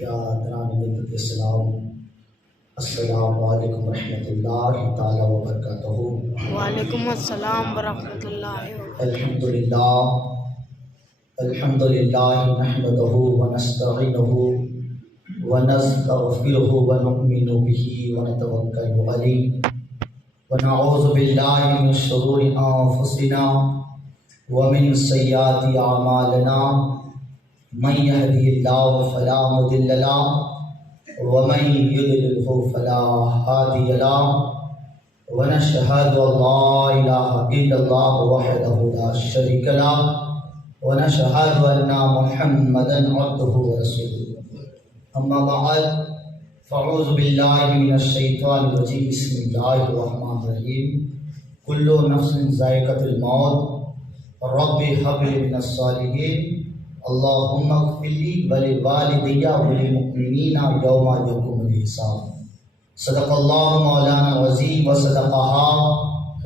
برادران اسلام، السلام علیکم ورحمۃ اللہ تعالیٰ وبرکاتہ۔ وعلیکم السلام ورحمۃ اللہ وبرکاتہ۔ الحمد للہ نحمدہ ونستعینہ ونستغفرہ ونؤمن بہ ونتوکل علیہ ونعوذ باللہ من شرور انفسنا ومن سیئات اعمالنا، من یهده اللہ فلا مضل له ومن يضلل فلا هادي له، ونشهد ان لا اله الا الله وحده لا شريك له، ونشهد ان محمدا عبده ورسوله، اما بعد فاعوذ بالله من الشیطان الرجیم، بسم اللہ الرحمن الرحیم۔ كل نفس ذائقة الموت رب هب لي من الصالحين اللهم اغفر لي ولوالدي وللمؤمنين يوم يقوم الحساب۔ صدق اللہ مولانا العظیم وصدقها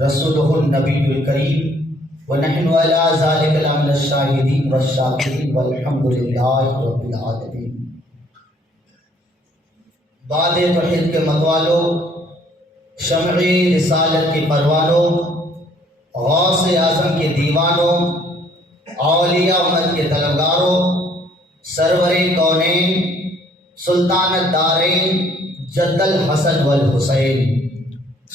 رسوله النبی الکریم، ونحن على ذلك لمن الشاہدین والشاکرین والحمد للہ رب العالمین۔ باد توحید کے متوالو، شمع رسالت کے پروانوں، غوث اعظم کے دیوانوں، اولیاء امت کے طلبگاروں، سرور کونین، سلطان الدارین، جد الحسن والحسین،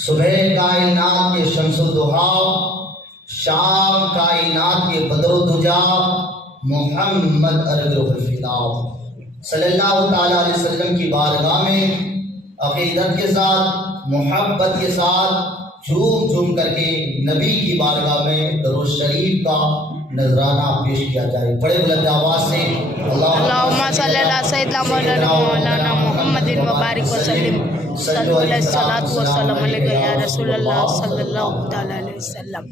صبح کائنات کے شمس الضحیٰ، شام کائنات کے بدر الدجا، محمد ارجو الفدا صلی اللہ تعالیٰ علیہ وسلم کی بارگاہ میں عقیدت کے ساتھ، محبت کے ساتھ جھوم جھوم کر کے نبی کی بارگاہ میں درود شریف کا نذرانہ پیش کیا جائے۔ بڑے بلند آواز سے اللہم صلی اللہ سیدنا مولانا محمد وبارک وسلم، صلو علیہ الصلاۃ والسلام علیہ یا رسول اللہ صلی اللہ تعالیٰ علیہ وسلم۔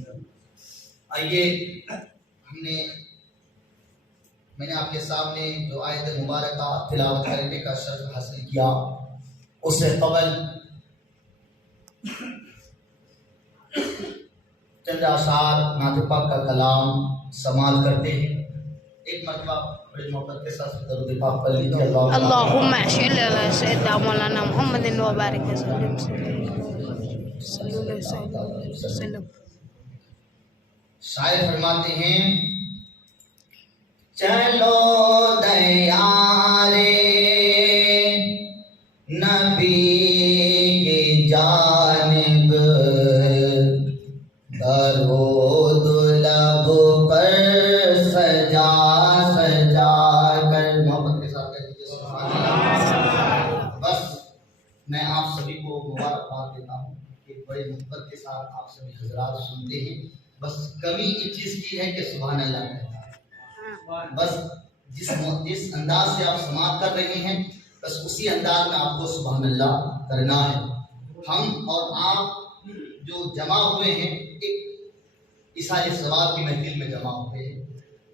آئیے، میں نے آپ کے سامنے جو آیت مبارکہ تلاوت کرنے کا شرف حاصل کیا، اس سے قبل چند اشعار نعت پاک کا کلام سماعت کرتے ہیں۔ ایک مرتبہ بڑی محبت کے ساتھ درود پاک پڑھ لیجیے۔ اللہم صلی علی سیدنا مولانا محمد وبارک وسلم، صلی اللہ علیہ وسلم۔ شاعر فرماتے ہیں، چلو دیارے نبی کی جانب، درود لب پر سجا سجا کر، محبت کے ساتھ کہہ دیجیے سبحان اللہ۔ بس میں آپ سبھی کو مبارکباد دیتا ہوں کہ بڑی محبت کے ساتھ آپ سبھی حضرات سنتے ہیں۔ بس کمی ایک چیز کی ہے کہ سبحان اللہ کہتے ہیں۔ بس جس انداز سے آپ سماعت کر رہے ہیں، بس اسی انداز میں آپ کو سبحان اللہ کرنا ہے۔ ہم اور آپ جو جمع ہوئے ہیں، ایک اصالِ ثواب کی محفل میں جمع ہوئے ہیں۔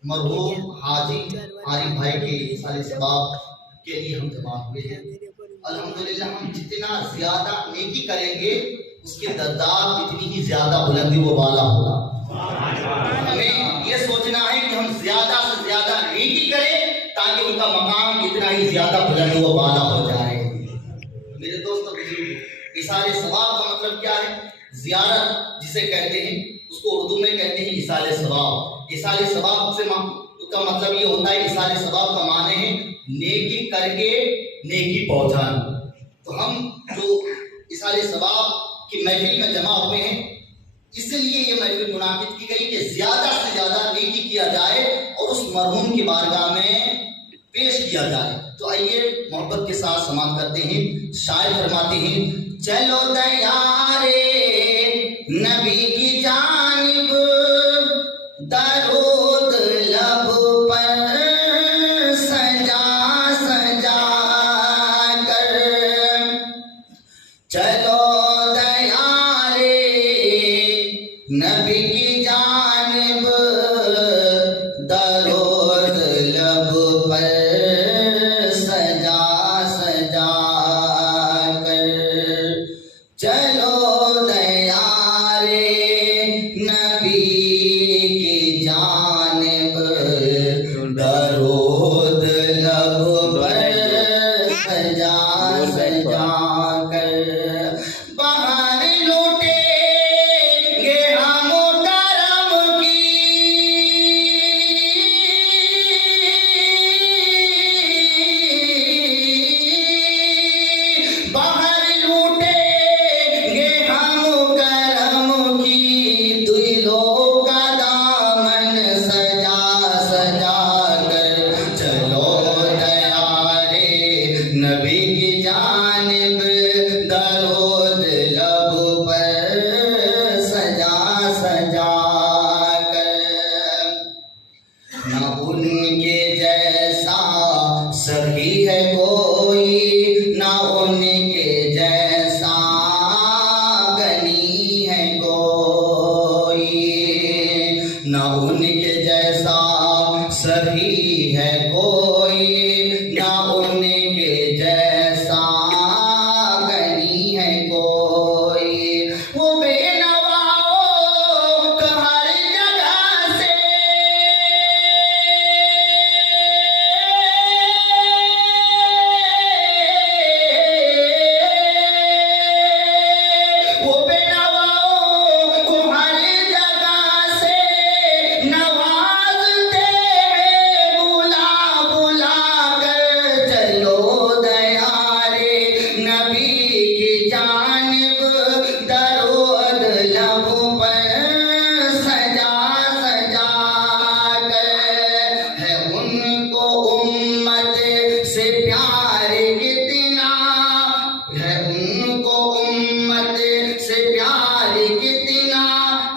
مرحوم حاجی عارف بھائی کے اصالِ ثواب کے لیے ہم جمع ہوئے ہیں۔ الحمدللہ ہم جتنا زیادہ نیکی کریں گے، اس کے درجات اتنی ہی زیادہ بلندی و بالا ہوگا۔ ہمیں یہ سوچنا ہے کہ ہم زیادہ سے زیادہ نیکی کریں تاکہ ان کا مقام اتنا ہی زیادہ بلند و بالا ہو جائے۔ میرے دوستو بزرگو، اصالِ ثواب کا مطلب کیا ہے؟ زیارت جسے کہتے ہیں، اس کو اردو میں کہتے ہیں اصالِ ثواب۔ اصالِ ثواب سے کا مطلب یہ ہوتا ہے، اصالِ ثواب کا معنی ہے نیکی کر کے نیکی پہنچانا۔ تو ہم جو اصالِ ثواب کی محفل میں جمع ہوئے ہیں، اس لیے یہ محفل منعقد کی گئی کہ زیادہ سے زیادہ نیکی کیا جائے اور اس مرحوم کی بارگاہ میں پیش کیا جائے۔ تو آئیے محبت کے ساتھ سماعت کرتے ہیں۔ شاعر فرماتے ہیں، چلو دیارے نبی کی جانب، درود لب پر سجا سجا کر، چلو دیارے نبی کی جانب، درود لب پر سجا سجا کر، چلو دیارے نبی سجا سجا کر باہر لوٹے گے ہم کرم کی باہر لوٹے گے ہم کرم کی دلوں کا دامن سجا سجا کر چلو دیارے نبی کی جانب درود لب پر سجا سجا کر نہ ان کے جیسا سبھی ہے کوئی نہ ان کے جیسا غنی ہے کوئی نہ ان کے جیسا سبھی ہے کوئی نہ ان کے جیسا غنی ہے کوئی وہ بے نواؤں کا ہر جگہ سے وہ بے نواؤں کو ہر جگہ سے نوازتے ہیں بلا بلا کر چلو دیارے نبی کی جانب درود لب پر سجا سجا کر ہے ان کو امت سے پیار کتنا ہے ان کو امت سے پیار کتنا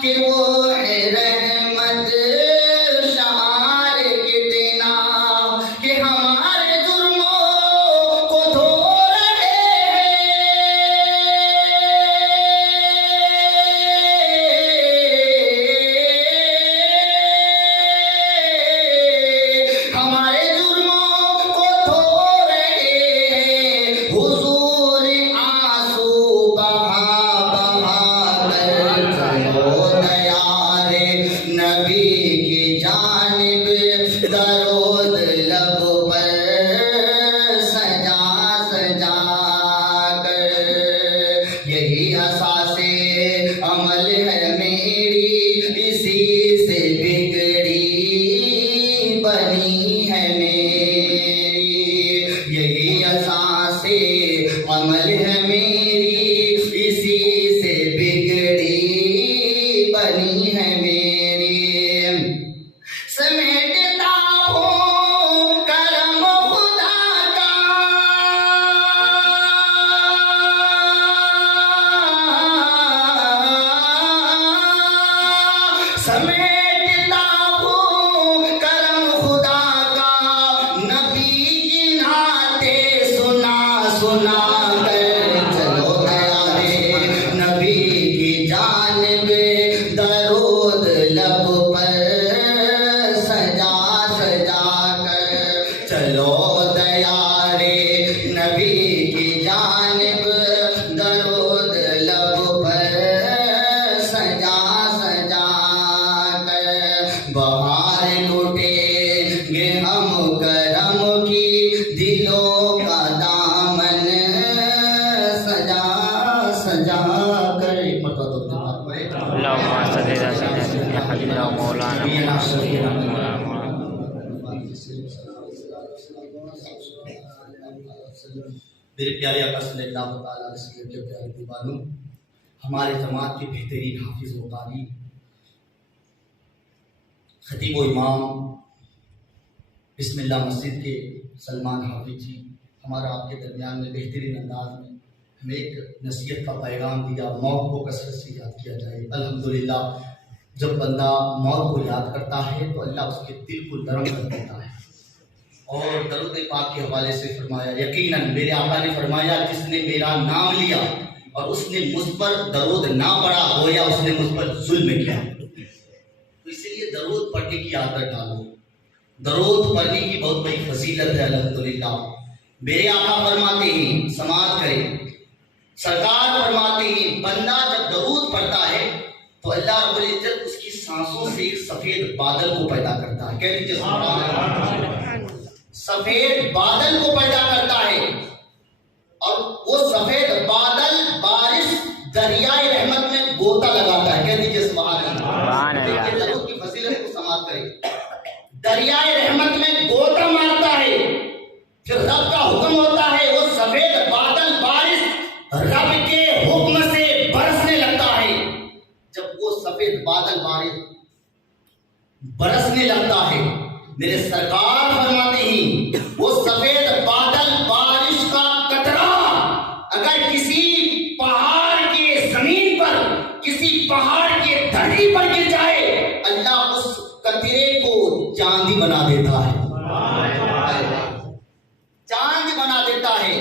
کہ وہ ہے رحمت شمار کتنا کہ ہمارے جرموں کو دھو رہے ہیں ہمارے جرموں کو دھو رہے ہیں حضور آنسو بہا بہا کر چلو دیارے نبی کی جانب درود لب پر سجا سجا کر یہی اساس عمل ہے میری اسی سے بگڑی بنی ہے میری یہی اساس عمل ہے میری اسی سے بگڑی بنی ہے میری سمیٹتا ہوں کرم خدا کا سمیٹتا ہوں کرم خدا کا نبی کی نعتیں سنا سنا کر چلو دیارے نبی کی جانب درود لب پر سجا سجا کر چلو دیارے نبی کی جانب درود لب پر سجا سجا کر بہار لوٹے گے ہم کرم کی دلوں کا دامن سجا سجا کر ایک مرتبہ درود پاک پڑھیں۔ اللهم صل على سيدنا حبيبنا ومولانا میرے پیارے آقا صلی اللہ تعالیٰ علیہ وسلم کے پیارے دیوانوں، ہمارے جماعت کے بہترین حافظ و قاری خطیب و امام بسم اللہ مسجد کے سلمان حافظ جی ہمارا آپ کے درمیان میں بہترین انداز میں ہمیں ایک نصیحت کا پیغام دیا، موت کو کثرت سے یاد کیا جائے۔ الحمدللہ جب بندہ موت کو یاد کرتا ہے تو اللہ اس کے دل کو نرم کر دیتا ہے، اور درود پاک کے حوالے سے فرمایا یقیناً میرے آقا نے فرمایا جس نے میرا نام لیا اور اس نے مجھ پر درود نہ پڑھا گویا اس نے مجھ پر ظلم کیا۔ تو اس لیے درود پڑھنے کی عادت ڈالو، درود پڑھنے کی بہت بڑی فضیلت ہے الحمدللہ۔ میرے آقا فرماتے ہیں سماعت کریں، سرکار فرماتے ہیں بندہ جب درود پڑھتا ہے تو اللہ رب العزت اس کی سانسوں سے ایک سفید بادل کو پیدا کرتا ہے۔ کہہ دیجیے سبحان اللہ۔ سفید بادل کو پیدا کرتا ہے پھر رب کا حکم ہوتا ہے، وہ سفید بادل بارش رب کے حکم سے برسنے لگتا ہے۔ جب وہ سفید بادل بارش برسنے لگتا ہے، میرے سرکار فرماتے ہیں وہ سفید بادل بارش کا قطرہ اگر کسی پہاڑ کے زمین پر، کسی پہاڑ کے دھرتی پر گر جائے، اللہ اس قطرے کو چاندی بنا دیتا ہے، چاند بنا دیتا ہے۔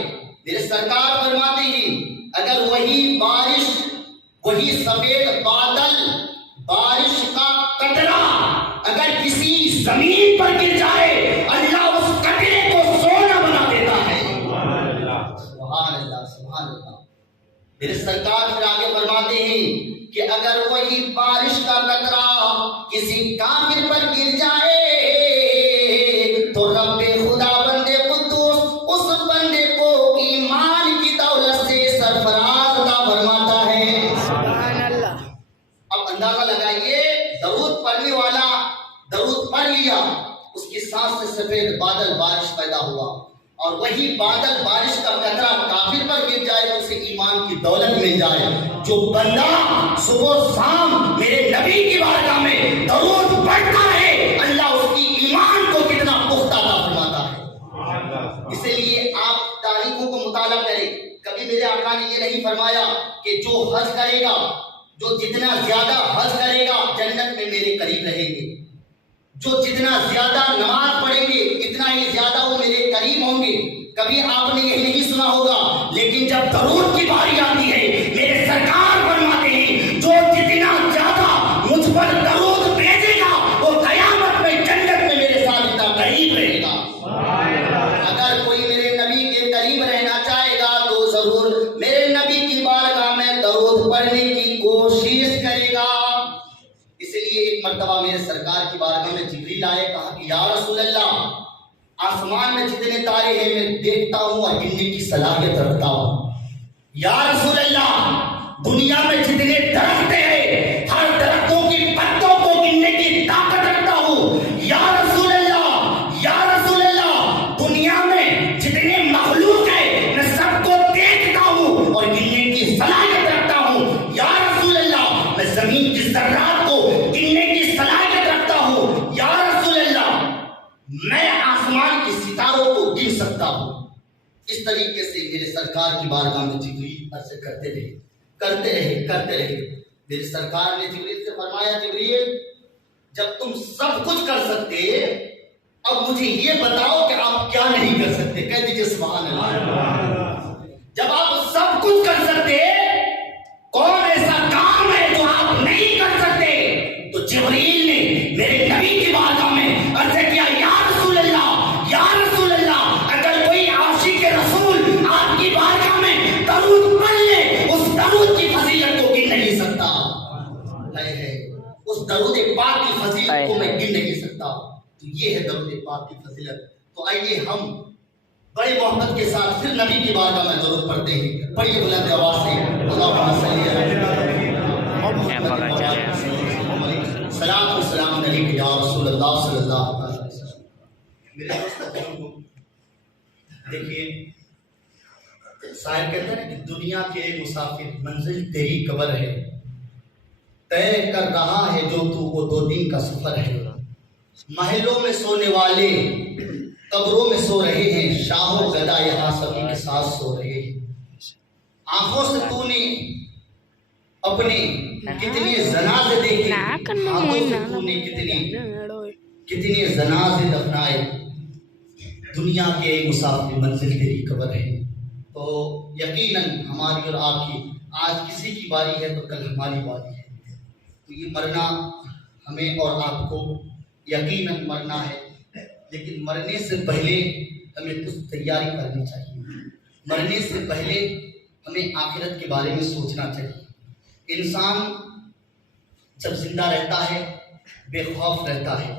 میرے سرکار فرماتے ہیں اگر وہی بارش، وہی سفید بادل بارش کا قطرہ اگر کسی زمین پر گر جائے، اللہ اس قطرے کو سونا بنا دیتا ہے۔ سبحان اللہ، سبحان اللہ۔ میرے سرکار پھر آگے فرماتے ہیں کہ اگر وہی بارش کا قطرہ کسی کافر پر گر جائے تو رب خدا بندے قدوس اس بندے کو ایمان کی دولت سے سرفراز عطا فرماتا ہے۔ سبحان اللہ۔ اب اندازہ لگائیے، درود پڑھنے والا درود پڑھ لیا، اس کی سانس سے سفید بادل بارش پیدا ہوا، اور وہی بادل بارش کا قطرہ کافر پر گر جائے تو اسے ایمان کی دولت مل جائے۔ جو بندہ صبح شام میرے نبی کی بارگاہ میں درود پڑھتا ہے، اللہ اس کی ایمان کو کتنا پختہ عطا فرماتا ہے۔ اسی لیے آپ تاریخوں کو مطالعہ کریں، کبھی میرے آقا نے یہ نہیں فرمایا کہ جو حج کرے گا، جو جتنا زیادہ حج کرے گا جنت میں میرے قریب رہیں گے، جو جتنا زیادہ نماز پڑھیں گے اتنا ہی زیادہ وہ میرے قریب ہوں گے۔ کبھی آپ نے یہ نہیں سنا ہوگا، لیکن جب درود کی باری آتی ہے میرے سرکار فرماتے ہیں جو جتنا زیادہ مجھ پر درود بھیجے گا وہ قیامت میں جنت میں میرے ساتھ اتنا قریب رہے گا۔ اگر کوئی میرے نبی کے قریب رہنا چاہے گا تو ضرور میرے نبی کی بارگاہ میں درود پڑھنے کی کوشش کرے گا۔ اس لیے ایک مرتبہ میرے سرکار کی بارگاہ میں جبریل آئے، کہا کہ یا رسول اللہ، آسمان میں جتنے تارے ہیں میں دیکھتا ہوں اور گننے کی صلاحیت رکھتا ہوں۔ یا رسول اللہ، دنیا میں جتنے درخت ہیں ہر درختوں کی پتوں کو گننے کی طاقت رکھتا ہوں۔ یا رسول اللہ، یا رسول اللہ، دنیا میں جتنے مخلوق ہیں میں سب کو دیکھتا ہوں اور گننے کی صلاحیت رکھتا ہوں۔ یا رسول اللہ، میں زمین کی ذرات کو گننے کی صلاحیت رکھتا ہوں۔ یا رسول اللہ، میں آسمان کے ستاروں کو گن سکتا ہوں۔ اس طریقے سے میرے سرکار کی بارگاہ میں جبریل عرض کرتے رہے۔ میرے سرکار نے جبریل سے فرمایا، جبریل جب تم سب کچھ کر سکتے اب مجھے یہ بتاؤ کہ آپ کیا نہیں کر سکتے۔ کہہ دیجئے سبحان اللہ۔ جب آپ سب کچھ کر سکتے کون ایسا کام ہے جو آپ نہیں کر سکتے؟ تو جبریل نے میرے نبی کی بارگاہ میں عرض کیا، یا رسول اللہ، یا رسول اللہ، اگر کوئی عاشق رسول آپ کی بارگاہ میں درود پڑھ لے اس درود کی فضیلت کو گن نہیں سکتا۔ اس درود پاک کی فضیلت کو میں گن نہیں سکتا۔ تو یہ ہے درود پاک کی فضیلت۔ تو آئیے ہم بڑے محبت کے ساتھ پھر نبی کی بارگاہ میں درود پڑھتے ہیں۔ بڑی بلند آواز سے اللہم صلی صلاۃ و سلام علیک یا رسول اللہ صلی اللہ علیہ وسلم۔ میرے دوستوں، دیکھیے شاعر کہتا ہے کہ دنیا کے مسافر منزل تیری قبر ہے، طے کر رہا ہے جو تو وہ 2 دن کا سفر ہے۔ محلوں میں سونے والے قبروں میں سو رہے ہیں، شاہ و گدا یہاں سبھی کے ساتھ سو رہے ہیں۔ آنکھوں سے تو نے اپنے کتنے جنازے دیکھے، آنکھوں سے تو نے کتنے جنازے دفنائے، دنیا کے مسافر منزل تیری قبر ہے۔ تو یقیناً ہماری اور آپ کی آج کسی کی باری ہے تو کل ہماری باری ہے۔ تو یہ مرنا ہمیں اور آپ کو یقیناً مرنا ہے، لیکن مرنے سے پہلے ہمیں کچھ تیاری کرنی چاہیے۔ مرنے سے پہلے ہمیں آخرت کے بارے میں سوچنا چاہیے۔ انسان جب زندہ رہتا ہے بے خوف رہتا ہے،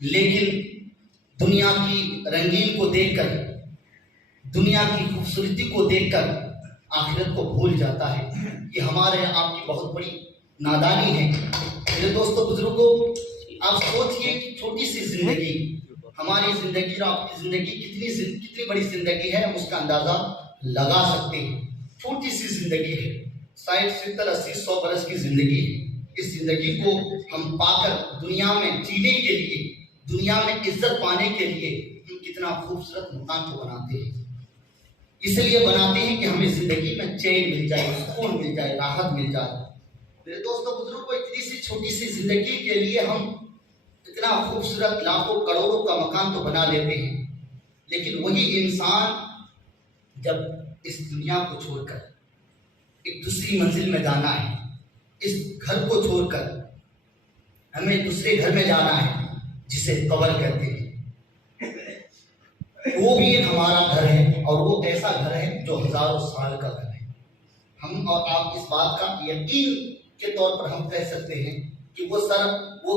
لیکن دنیا کی رنگین کو دیکھ کر، دنیا کی خوبصورتی کو دیکھ کر آخرت کو بھول جاتا ہے۔ یہ ہمارے آپ کی بہت بڑی نادانی ہے۔ میرے دوستو بزرگوں، آپ سوچئے کہ چھوٹی سی زندگی ہماری زندگی اور آپ کی زندگی کتنی بڑی زندگی ہے، ہم اس کا اندازہ لگا سکتے ہیں۔ چھوٹی سی زندگی ہے، 60 70 80 100 برس کی زندگی ہے۔ اس زندگی کو ہم پا کر دنیا میں جینے کے لیے، دنیا میں عزت پانے کے لیے ہم کتنا خوبصورت مقام کو بناتے ہیں۔ اس لیے بناتے ہیں کہ ہمیں زندگی میں چین مل جائے، سکون مل جائے، راحت مل جائے۔ میرے دوستوں بزرگوں، اتنی سی چھوٹی سی زندگی کے لیے ہم اتنا خوبصورت لاکھوں کروڑوں کا مکان تو بنا لیتے ہیں، لیکن وہی انسان جب اس دنیا کو چھوڑ کر ایک دوسری منزل میں جانا ہے، اس گھر کو چھوڑ کر ہمیں دوسرے گھر میں جانا ہے جسے قبر کہتے ہیں، وہ بھی ایک ہمارا گھر ہے، اور وہ ایسا گھر ہے جو ہزاروں سال کا گھر ہے۔ ہم اور آپ اس بات کا یقین کے طور پر ہم کہہ سکتے ہیں کہ وہ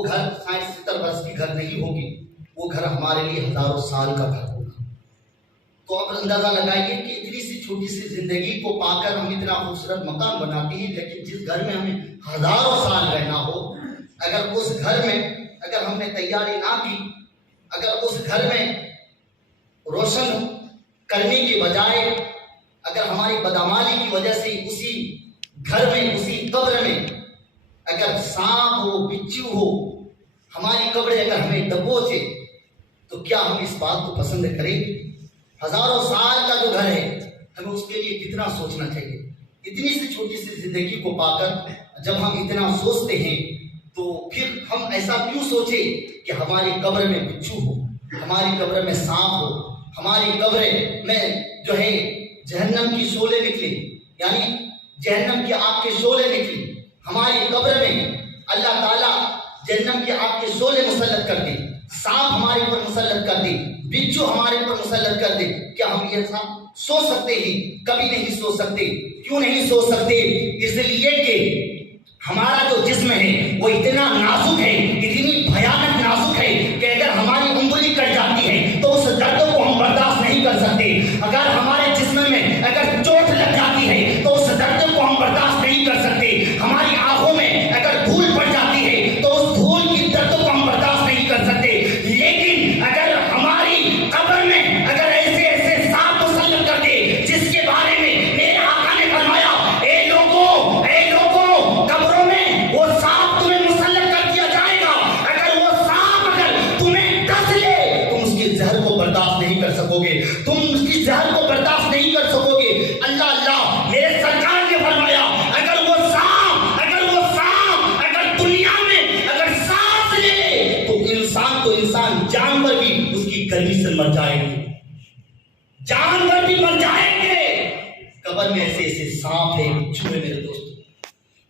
گھر 60 70 برس کی گھر نہیں ہوگی، وہ گھر ہمارے لیے ہزاروں سال کا گھر ہوگا۔ تو آپ اندازہ لگائیے کہ اتنی سی چھوٹی سی زندگی کو پا کر ہم اتنا خوبصورت مکان بناتے ہیں، لیکن جس گھر میں ہمیں ہزاروں سال رہنا ہو، اگر اس گھر میں اگر ہم نے تیاری نہ کی، اگر اس گھر میں روشن کرنے کے بجائے اگر ہماری بدعمالی کی وجہ سے اسی گھر میں، اسی قبر میں اگر سانپ ہو، بچھو ہو، ہماری قبر اگر ہمیں دبوچے، تو کیا ہم اس بات کو پسند کریں گے؟ ہزاروں سال کا جو گھر ہے، ہمیں اس کے لیے کتنا سوچنا چاہیے۔ اتنی سی چھوٹی سی زندگی کو پا کر جب ہم اتنا سوچتے ہیں، تو پھر ہم ایسا کیوں سوچے کہ ہماری قبر میں بچھو ہو، ہماری قبر میں سانپ ہو، ہماری قبر میں جو ہے جہنم کی شعلے نکلے، یعنی جہنم کی آگ کے شعلے نکلے، ہماری قبر میں اللہ تعالیٰ جہنم کی آگ کے شعلے مسلط کر دے، سانپ ہمارے اوپر مسلط کر دے، بچھو ہمارے اوپر مسلط کر دے۔ کیا ہم یہ سوچ سکتے ہیں؟ کبھی نہیں سوچ سکتے۔ کیوں نہیں سوچ سکتے؟ اس لیے کہ ہمارا جو جسم ہے وہ اتنا نازک ہے، اتنی بھیانک نازک ہے کہ اگر ہماری انگلی کٹ جاتی ہے تو اس درد کو ہم برداشت نہیں کر سکتے۔ اگر ہمارے جسم میں اگر چوٹ لگ جاتی ہے تو اس درد کو ہم برداشت نہیں کر سکتے۔ ہماری آنکھوں میں اگر دھول پڑ جاتی ہے تو اس دھول کی درد کو ہم برداشت نہیں کر سکتے۔ لیکن اگر ہماری قبر میں اگر ایسے ایسے سانپ مسلط کر دے جس کے بارے میں میرے آقا نے فرمایا، اے لوگوں قبروں میں وہ سانپ تمہیں مسلط کر دیا جائے گا، اگر وہ سانپ اگر تمہیں ڈس لے تم اس کے زہر کو برداشت نہیں کر سکو گے، تم اس کی زہر کو برداشت نہیں کر سکو گے۔ اللہ میرے سرکار نے فرمایا، اگر وہ سانپ اگر دنیا میں اگر سانس لے تو انسان جانور بھی اس کی گرمی سے مر جائیں گے، جانور بھی مر جائیں گے۔ قبر میں ایسے ایسے سانپ ہے، بچھو ہے میرے دوست۔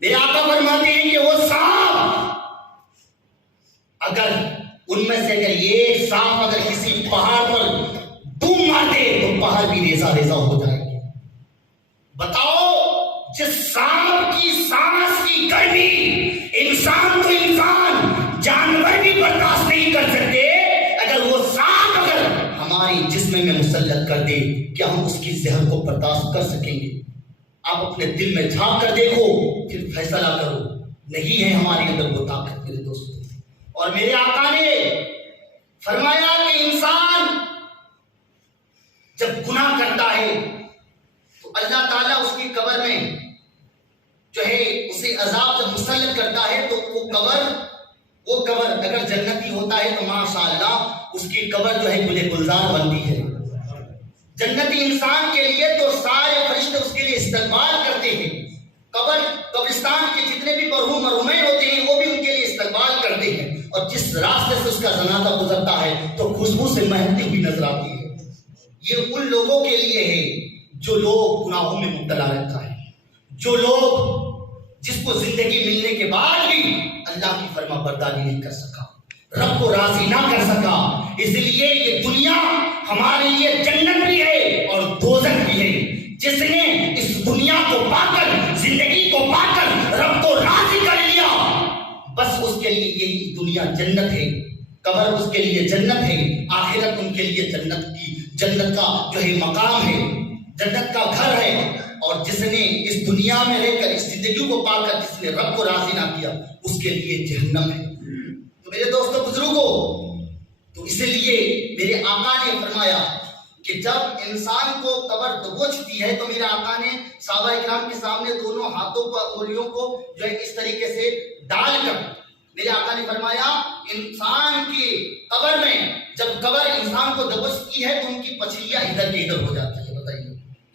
میرے آقا فرماتے ہیں کہ وہ سانپ اگر ان میں سے اگر ایک سانپ اگر کسی پہاڑ پر ڈوب مار دے تو پہاڑ بھی ریزہ ریزہ ہو جائے گا۔ بتاؤ، جس سانپ کی سانس کی گرمی انسان جانور بھی برداشت نہیں کر سکتے، اگر وہ سانپ اگر ہماری جسم میں مسلط کر دے، کیا ہم اس کی زہر کو برداشت کر سکیں گے؟ آپ اپنے دل میں جھانک کر دیکھو، پھر فیصلہ کرو۔ نہیں ہے ہمارے اندر وہ طاقت میرے دوستوں۔ اور میرے آقا نے فرمایا کہ انسان جب گناہ کرتا ہے تو اللہ تعالیٰ اس کی قبر میں جو ہے اسے عذاب جب مسلط کرتا ہے تو وہ قبر اگر جنتی ہوتا ہے تو ماشاءاللہ اس کی قبر جو ہے گلے گلزار بنتی ہے۔ جنتی انسان کے لیے تو سارے فرشتے اس کے لیے استقبال کرتے ہیں، قبرستان کے جتنے بھی مرحوم مرحومین ہوتے ہیں وہ بھی ان کے لیے استقبال کرتے ہیں، اور جس راستے سے اس کا جنازہ گزرتا ہے تو خوشبو سے مہکتی ہوئی نظر آتی ہے۔ یہ ان لوگوں کے لیے ہے جو لوگ گناہوں میں مبتلا رہتا ہے، جو لوگ جس کو زندگی ملنے کے بعد بھی اللہ کی فرما برداری نہیں کر سکا، رب کو راضی نہ کر سکا۔ اس لیے یہ دنیا ہمارے لیے جنت بھی ہے اور دوزخ بھی ہے۔ جس نے اس دنیا کو پا کر، زندگی کو پا کر رب کو راضی کر لیا، بس اس کے لیے یہی دنیا جنت ہے، قبر اس کے لیے جنت ہے، آخرت ان کے لیے جنت کا جو ہے مقام ہے، جنت کا گھر ہے۔ اور جس نے اس دنیا میں رہ کر اس زندگی کو پا کر جس نے رب کو راضی نہ کیا، اس کے لیے جہنم ہے۔ تو میرے دوستوں بزرگوں، تو اس لیے میرے آقا نے فرمایا کہ جب انسان کو قبر دبوچتی ہے تو میرے آقا نے صحابہ اکرام کے سامنے دونوں ہاتھوں کو انگلیوں کو جو ہے اس طریقے سے ڈال کر میرے آقا نے فرمایا انسان کی قبر میں جب قبر انسان کو دبوچتی ہے تو ان کی پچھلیاں ادھر کی ادھر ہو جاتی ہے. بتائیے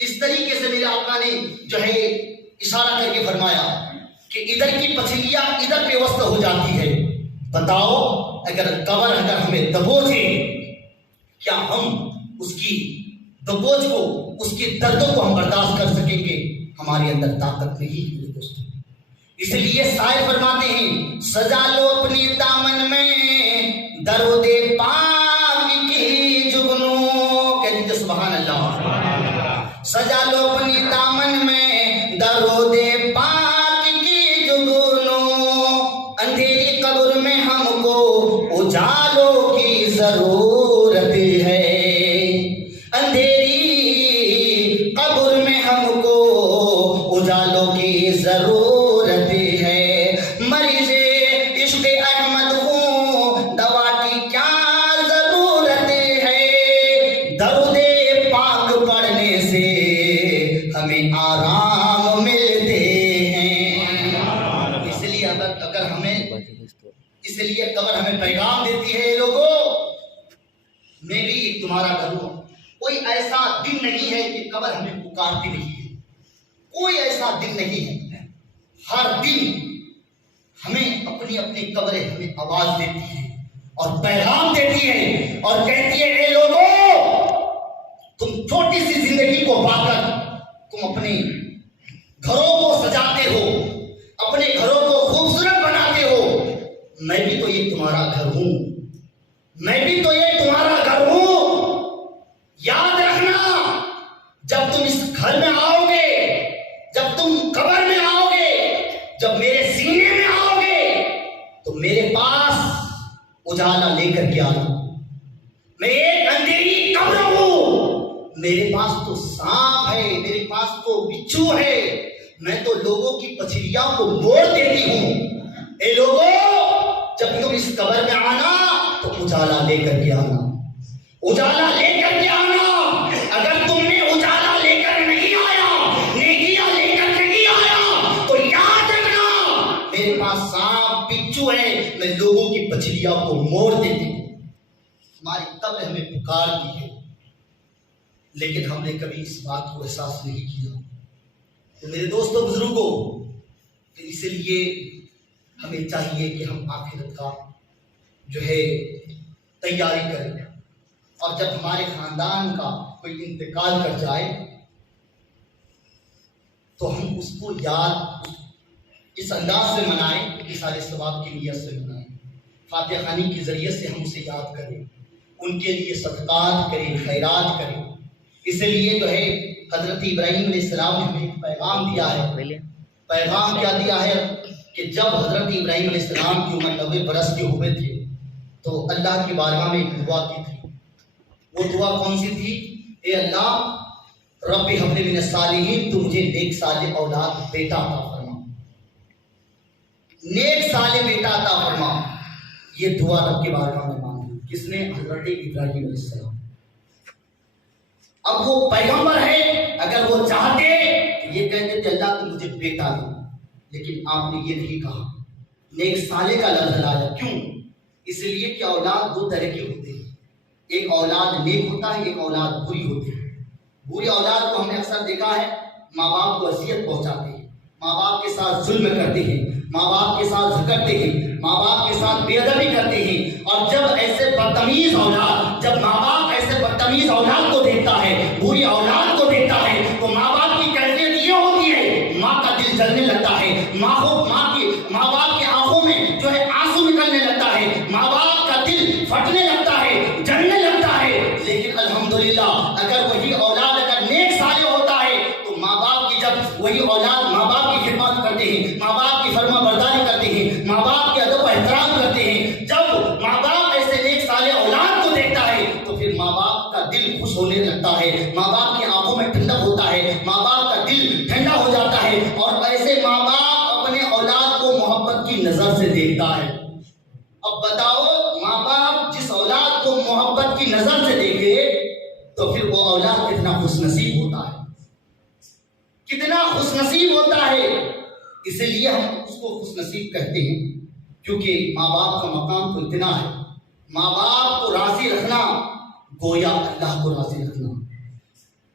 اس طریقے سے میرے آقا نے جو ہے اشارہ کر کے فرمایا کہ ادھر کی پچھلیاں ادھر پہ وسط ہو جاتی ہے. بتاؤ اگر قبر اگر ہمیں دبوچے کیا ہم اس کی دبوچ کو اس کی دردوں کو ہم برداشت کر سکیں گے؟ ہمارے اندر طاقت نہیں ہے دوستو. اس لیے شاعر فرماتے ہیں سجا لو اپنی دامن میں درود پاک کی جگنوں. کہہ دیجیے سبحان اللہ. سجا لو اپنی دامن میں درود پاک کی جگنوں. اندھیری قبر میں ہم کو اجالوں کی ضرورت ہے. اندھیری قبر میں ہم کو اجالوں کی ضرورت ہے. مریض عشق احمد ہوں دوا کی کیا ضرورت ہے. درود پاک پڑھنے سے ہمیں آرام ملتے ہیں. اس لیے اگر ہمیں اس لیے قبر ہمیں پیغام دیتی ہے لوگوں میں بھی ایک تمہارا گھر ہوں. کوئی ایسا دن نہیں ہے کہ قبر ہمیں پکارتی نہیں ہے. کوئی ایسا دن نہیں ہے. ہر دن ہمیں اپنی اپنی قبریں ہمیں آواز دیتی ہے اور پیغام دیتی ہے اور کہتی ہے اے لوگوں تم چھوٹی سی زندگی کو پا کر تم اپنے گھروں کو سجاتے ہو, اپنے گھروں کو خوبصورت بناتے ہو. میں بھی تو یہ تمہارا گھر ہوں. میں بھی تو یہ تمہارا گھر ہوں. یاد رکھنا جب تم اس گھر میں آؤ گے, جب تم قبر میں آؤ گے, جب میرے سینے میں آؤ گے تو میرے پاس اجالا لے کر کے آنا. میں ایک اندھیری قبر ہوں. میرے پاس تو سانپ ہے, میرے پاس تو بچھو ہے. میں تو لوگوں کی پچھلیاں کو موڑ دیتی ہوں. اے لوگوں جب تم اس قبر میں آنا تو اجالا لے کر کے آنا. اجالا لے کر کے آنا. اگر تم نے اجالا لے کر نہیں آیا, نیکیاں لے کر نہیں آیا تو یاد رکھنا میرے پاس سانپ بچھو ہے. میں لوگوں کی پچھلیاں کو موڑ دیتی ہوں. ہماری قبر ہمیں پکارتی ہے لیکن ہم نے کبھی اس بات کو احساس نہیں کیا. تو میرے دوستوں بزرگوں اس لیے ہمیں چاہیے کہ ہم آخرت کا جو ہے تیاری کریں. اور جب ہمارے خاندان کا کوئی انتقال کر جائے تو ہم اس کو یاد اس انداز سے منائیں کہ سارے ثواب کی نیت سے منائیں. فاتحہ خوانی کے ذریعے سے ہم اسے یاد کریں, ان کے لیے صدقات کریں, خیرات کریں. اس لیے جو ہے حضرت ابراہیم علیہ السلام نے ہمیں ایک پیغام دیا ہے. پیغام کیا دیا ہے کہ جب حضرت ابراہیم علیہ السلام کی عمر 90 برس کے ہوئے تھے تو اللہ کی بارگاہ میں ایک دعا کی تھی. وہ دعا کون سی تھی؟ اے اللہ رب حب لی من الصالحین, تو مجھے نیک صالح اولاد بیٹا عطا فرما, نیک صالح بیٹا عطا فرما. یہ دعا رب کی بارگاہ میں مانگی. کس نے؟ حضرت ابراہیم علیہ السلام. اب وہ پیغمبر ہے, اگر وہ چاہتے تو یہ کہتے تھے اللہ تو مجھے بیٹا دے, لیکن آپ نے یہ نہیں کہا. نیک صالح کا لفظ لایا. کیوں؟ اس لیے کہ اولاد دو طرح کی ہوتے ہیں. ایک اولاد نیک ہوتا ہے, ایک اولاد بری ہوتی ہے. بری اولاد کو ہم نے اکثر دیکھا ہے ماں باپ کو اذیت پہنچاتے ہیں, ماں باپ کے ساتھ ظلم کرتے ہیں, ماں باپ کے ساتھ جھگڑتے ہیں, ماں باپ کے ساتھ بے ادبی کرتے ہیں. اور جب ایسے بدتمیز اولاد, جب ماں باپ ایسے بدتمیز اولاد کو دیکھتا ہے, بری اولاد کو دیکھتا ہے, تو ماں باپ کی کیفیت یہ ہوتی ہے ماں کا دل جلنے لگتا ہے, ماں باپ کی آنکھوں میں جو ہے آنسو نکلنے لگتا ہے, ماں باپ کا دل پھٹنے لگتا ہے, جلنے لگتا ہے. لیکن الحمدللہ اگر وہی اولاد اگر نیک صالح ہوتا ہے تو ماں باپ کی, جب وہی اولاد ماں باپ کی خدمت کرتے ہیں, ماں باپ کی فرما برداری کرتے ہیں, ماں باپ کے ادب و احترام کرتے ہیں, جب ماں باپ ایسے نیک صالح اولاد کو دیکھتا ہے تو پھر ماں باپ کا دل خوش ہونے لگتا ہے, ماں باپ کی آنکھوں میں ٹھنڈک ہوتا ہے, ماں باپ کا دل ٹھنڈا ہو جاتا ہے. اور ایسے ماں باپ اپنے اولاد کو محبت کی نظر سے دیکھتا ہے. اب بتاؤ ماں باپ جس اولاد کتنا خوش نصیب ہوتا ہے، کتنا خوش نصیب ہوتا ہے. اسی لیے ہم اس کو خوش نصیب کہتے ہیں، کیونکہ ماں باپ کا مقام تو اتنا ہے. ماں باپ کو راضی رکھنا گویا اللہ کو راضی رکھنا.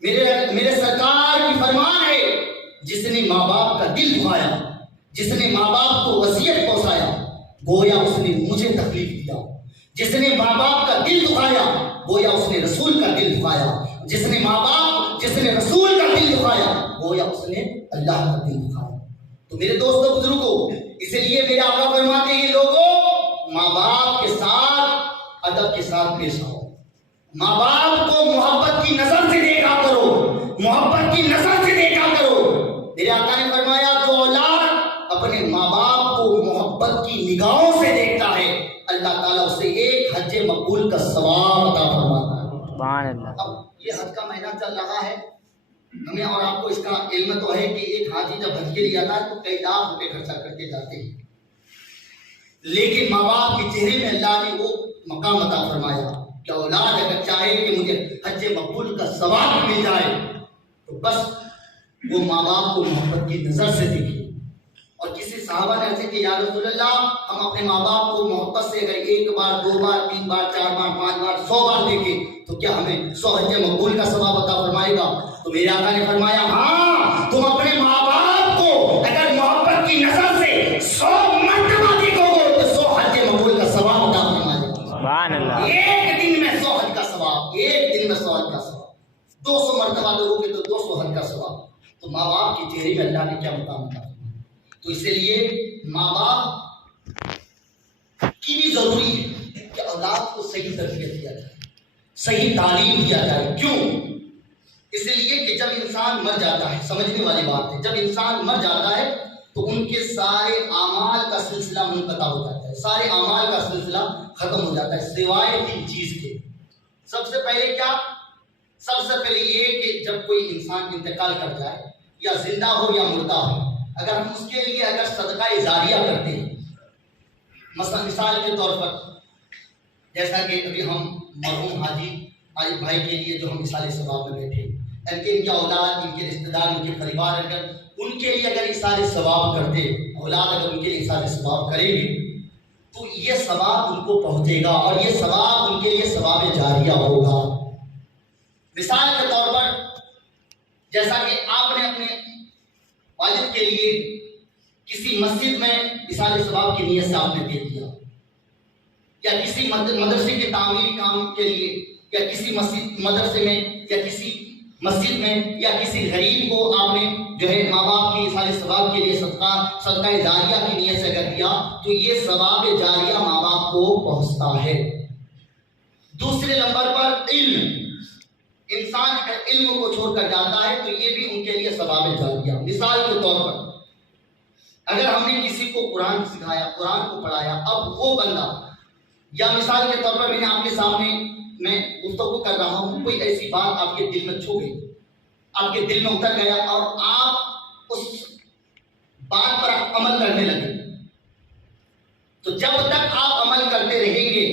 میرے سرکار کی فرمان ہے، جس نے ماں باپ کا دل دکھایا، جس نے ماں باپ کو وصیت پہنچایا، گویا اس نے مجھے تکلیف دیا. جس نے ماں باپ کا دل دکھایا گویا اس نے رسول کا دل دکھایا. جس نے رسول کا دل دکھایا گویا اس نے اللہ کا دل دکھایا. تو میرے دوستوں بزرگوں، اسی لیے میرے آقا فرماتے ہیں لوگوں، ماں باپ کے ساتھ ادب کے ساتھ پیش آؤ. ماں باپ کو محبت کی نظر سے دیکھا کرو، محبت کی نظر سے دیکھا کرو. میرے آقا نے فرمایا جو اولاد اپنے ماں باپ کو محبت کی نگاہوں سے دیکھتا ہے، اللہ تعالیٰ اسے ایک حج مقبول کا ثواب عطا فرماتا ہے. سبحان اللہ. اب یہ حج کا مہینہ چل رہا ہے، ہمیں اور آپ کو اس کا علم تو ہے کہ ایک حاجی جب حج کے لیے آتا ہے تو کئی لاکھ روپے خرچہ کر کے جاتے ہیں، لیکن ماں باپ کے چہرے میں اللہ نے وہ مقام عطا فرمایا کہ اولاد اگر چاہے کہ مجھے حج مقبول کا ثواب مل جائے تو بس وہ ماں باپ کو محبت کی نظر سے دیکھے. اور کسی صحابہ نے ایسے کہ یا رسول اللہ، ہم اپنے ماں باپ کو محبت سے اگر ایک بار، دو بار، تین بار، چار بار، پانچ بار، 100 بار دیکھیں تو کیا ہمیں 100 حج مقبول کا ثواب عطا فرمائے گا؟ تو میرے آقا نے فرمایا ہاں، تم اپنے ماں باپ کو اگر محبت کی نظر سے 100 مرتبہ دیکھو گے تو 100 حج مقبول کا ثواب عطا فرمائے گا. سبحان اللہ. ایک دن میں 100 حج کا ثواب، ایک دن میں 100 حج کا ثواب. 200 مرتبہ دیکھو گے تو 200 حج کا ثواب. تو ماں باپ کے چہرے میں اللہ نے کیا مقام عطا. تو اسی لیے ماں باپ کی بھی ضروری ہے کہ اولاد کو صحیح تربیت دیا جائے، صحیح تعلیم دیا جائے. کیوں؟ اس لیے کہ جب انسان مر جاتا ہے، سمجھنے والی بات ہے، جب انسان مر جاتا ہے تو ان کے سارے اعمال کا سلسلہ منقطع ہو جاتا ہے، سارے اعمال کا سلسلہ ختم ہو جاتا ہے سوائے 3 چیز کے. سب سے پہلے کیا؟ سب سے پہلے یہ کہ جب کوئی انسان انتقال کر جائے، یا زندہ ہو یا مردہ ہو، اگر ہم اس کے لیے اگر صدقہ جاریہ کرتے ہیں، مثلا مثال کے طور پر جیسا کہ ابھی ہم مرحوم حاجی عارف بھائی کے لیے جو ہم اصالہ ثواب میں بیٹھے، ان کے اولاد، ان کے رشتہ دار، ان کے پریوار اگر ان کے لیے اگر اصالہ ثواب کرتے، اولاد اگر ان کے لیے اصالہ ثواب کرے گی تو یہ ثواب ان کو پہنچے گا اور یہ ثواب ان کے لیے ثواب جاریہ ہوگا. مثال کے طور پر جیسا کہ آپ نے اپنے والد کے لیے کسی مسجد میں اصالہ ثواب کی نیت سے آپ نے دے دیا، یا کسی مدرسے کے تعمیری کام کے لیے، یا کسی مدرسے میں، یا کسی مسجد میں، یا کسی غریب کو آپ نے جو ہے ماں باپ کی اصالہ ثواب کے لیے صدقہ جاریہ کی نیت سے کر دیا، تو یہ ثواب جاریہ ماں باپ کو پہنچتا ہے. دوسرے نمبر پر علم، انسان اگر علم کو چھوڑ کر جاتا ہے تو یہ بھی ان کے لیے ثواب جاریہ. مثال کے طور پر اگر ہم نے کسی کو قرآن سکھایا، قرآن کو پڑھایا، اب وہ بندہ، یا مثال کے طور پر میں نے آپ کے سامنے میں گفتگو کر رہا ہوں، کوئی ایسی بات آپ کے دل میں چھو گئی، آپ کے دل میں اتر گیا اور آپ اس بات پر عمل کرنے لگے، تو جب تک آپ عمل کرتے رہیں گے،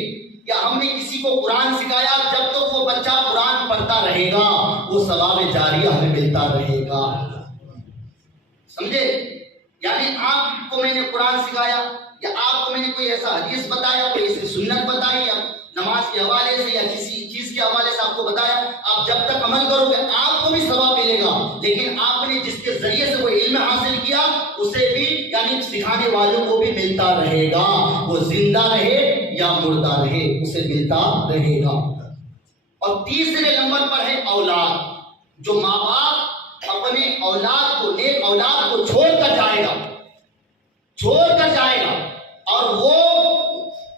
یا ہم نے کسی کو قرآن سکھایا، جب تک وہ بچہ قرآن پڑھتا رہے گا وہ ثواب جاریہ ہمیں ملتا رہے گا. سمجھے؟ یعنی آپ کو میں نے قرآن سکھایا، یا آپ کو میں نے کوئی ایسا حدیث بتایا، کوئی ایسی سنت بتائی، یا نماز کے حوالے سے یا کسی چیز کے حوالے سے آپ کو بتایا، آپ جب تک عمل کرو گے آپ کو بھی ثواب ملے گا، لیکن آپ نے جس کے ذریعے سے وہ علم حاصل کیا اسے بھی، یعنی سکھانے والوں کو بھی ملتا رہے گا، وہ زندہ رہے یا مردہ رہے اسے ملتا رہے گا. اور تیسرے نمبر پر ہے اولاد. جو ماں باپ اپنے اولاد کو، نیک اولاد کو چھوڑ کر جائے گا اور وہ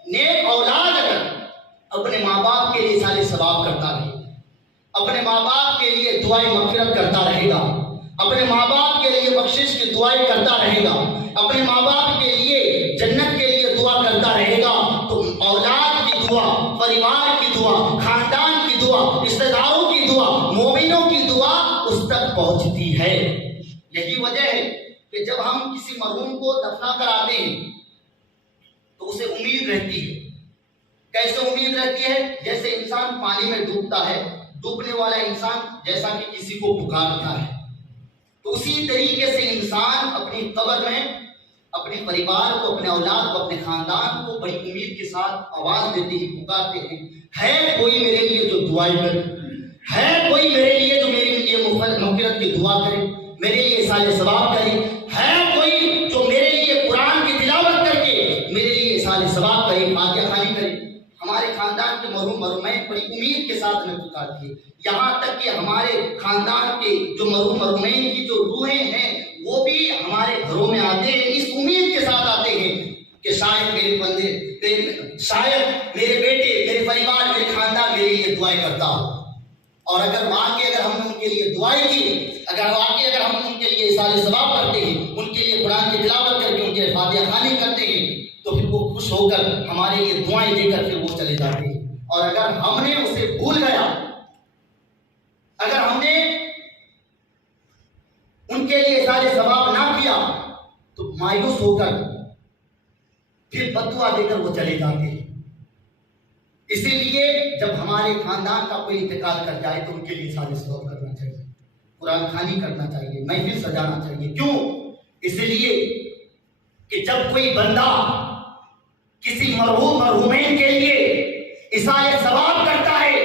نیک اولاد اگر اپنے ماں باپ کے لیے اصالہ ثواب کرتا رہے، اپنے ماں باپ کے لیے دعائیں مغفرت کرتا رہے گا، اپنے ماں باپ کے لیے بخشش کی دعائیں کرتا رہے گا، اپنے ماں باپ کے لیے جنت کے لیے دعا کرتا رہے گا، تو اولاد کی دعا، پریوار کی دعا، خاندان کی دعا، رشتہ داروں کی دعا، مومنوں کی دعا اس تک پہنچتی ہے. یہی وجہ ہے کہ جب ہم کسی مرحوم کو دفنا کر آتے ہیں تو اسے امید رہتی ہے. کیسے امید رہتی ہے؟ جیسے انسان پانی میں ڈوبتا ہے، ڈوبنے والا انسان جیسا کہ کسی کو پکارتا ہے، تو اسی طریقے سے انسان اپنی قبر میں اپنے پریوار کو، اپنے اولاد کو، اپنے خاندان کو بڑی امید کے ساتھ آواز دیتے ہی پکارتے ہیں، ہے کوئی میرے لیے جو دعائیں کرے، ہے کوئی میرے لیے جو میرے لیے مغفرت کی دعا کرے، میرے لیے اصالِ ثواب کرے، ہے کوئی جو میرے لیے قرآن کی تلاوت کر کے میرے لیے اصالِ ثواب کرے، فاتحہ خوانی کرے۔ ہمارے خاندان کے مرحوم مرحومین بڑی امید کے ساتھ ہمیں پکارتی ہے، یہاں تک کہ ہمارے خاندان کے جو مرحوم مرحومین کی جو روحیں ہیں وہ بھی ہمارے گھروں میں آتے ہیں، اس امید کے ساتھ آتے ہیں کہ شاید میرے بندے، شاید میرے بیٹے، میرے پریوار، میرے خاندان میرے لیے دعائیں کرتا ہو۔ اور اگر واقعی اگر ہم نے ان کے لیے دعائیں کی، اگر واقعی اگر ہم ان کے لیے اصالِ ثواب کرتے ہیں، ان کے لیے قرآن کی تلاوت کر کے ان کے فاتحہ خوانی کرتے ہیں، تو پھر وہ خوش ہو کر ہمارے لیے دعائیں دے کر پھر وہ چلے جاتے ہیں۔ اور اگر ہم نے اسے بھول گیا، اگر ہم نے ان کے لیے اصالِ ثواب نہ کیا، تو مایوس ہو کر پھر بددعا دے کر وہ چلے جاتے ہیں۔ اسی لیے جب ہمارے خاندان کا کوئی انتقال کر جائے تو ان کے لیے اصالِ ثواب کرنا چاہیے، قرآن خوانی کرنا چاہیے، محفل سجانا چاہیے۔ کیوں؟ اس لیے کہ جب کوئی بندہ کسی مرحوم مرحومین کے لیے اصالِ ثواب کرتا ہے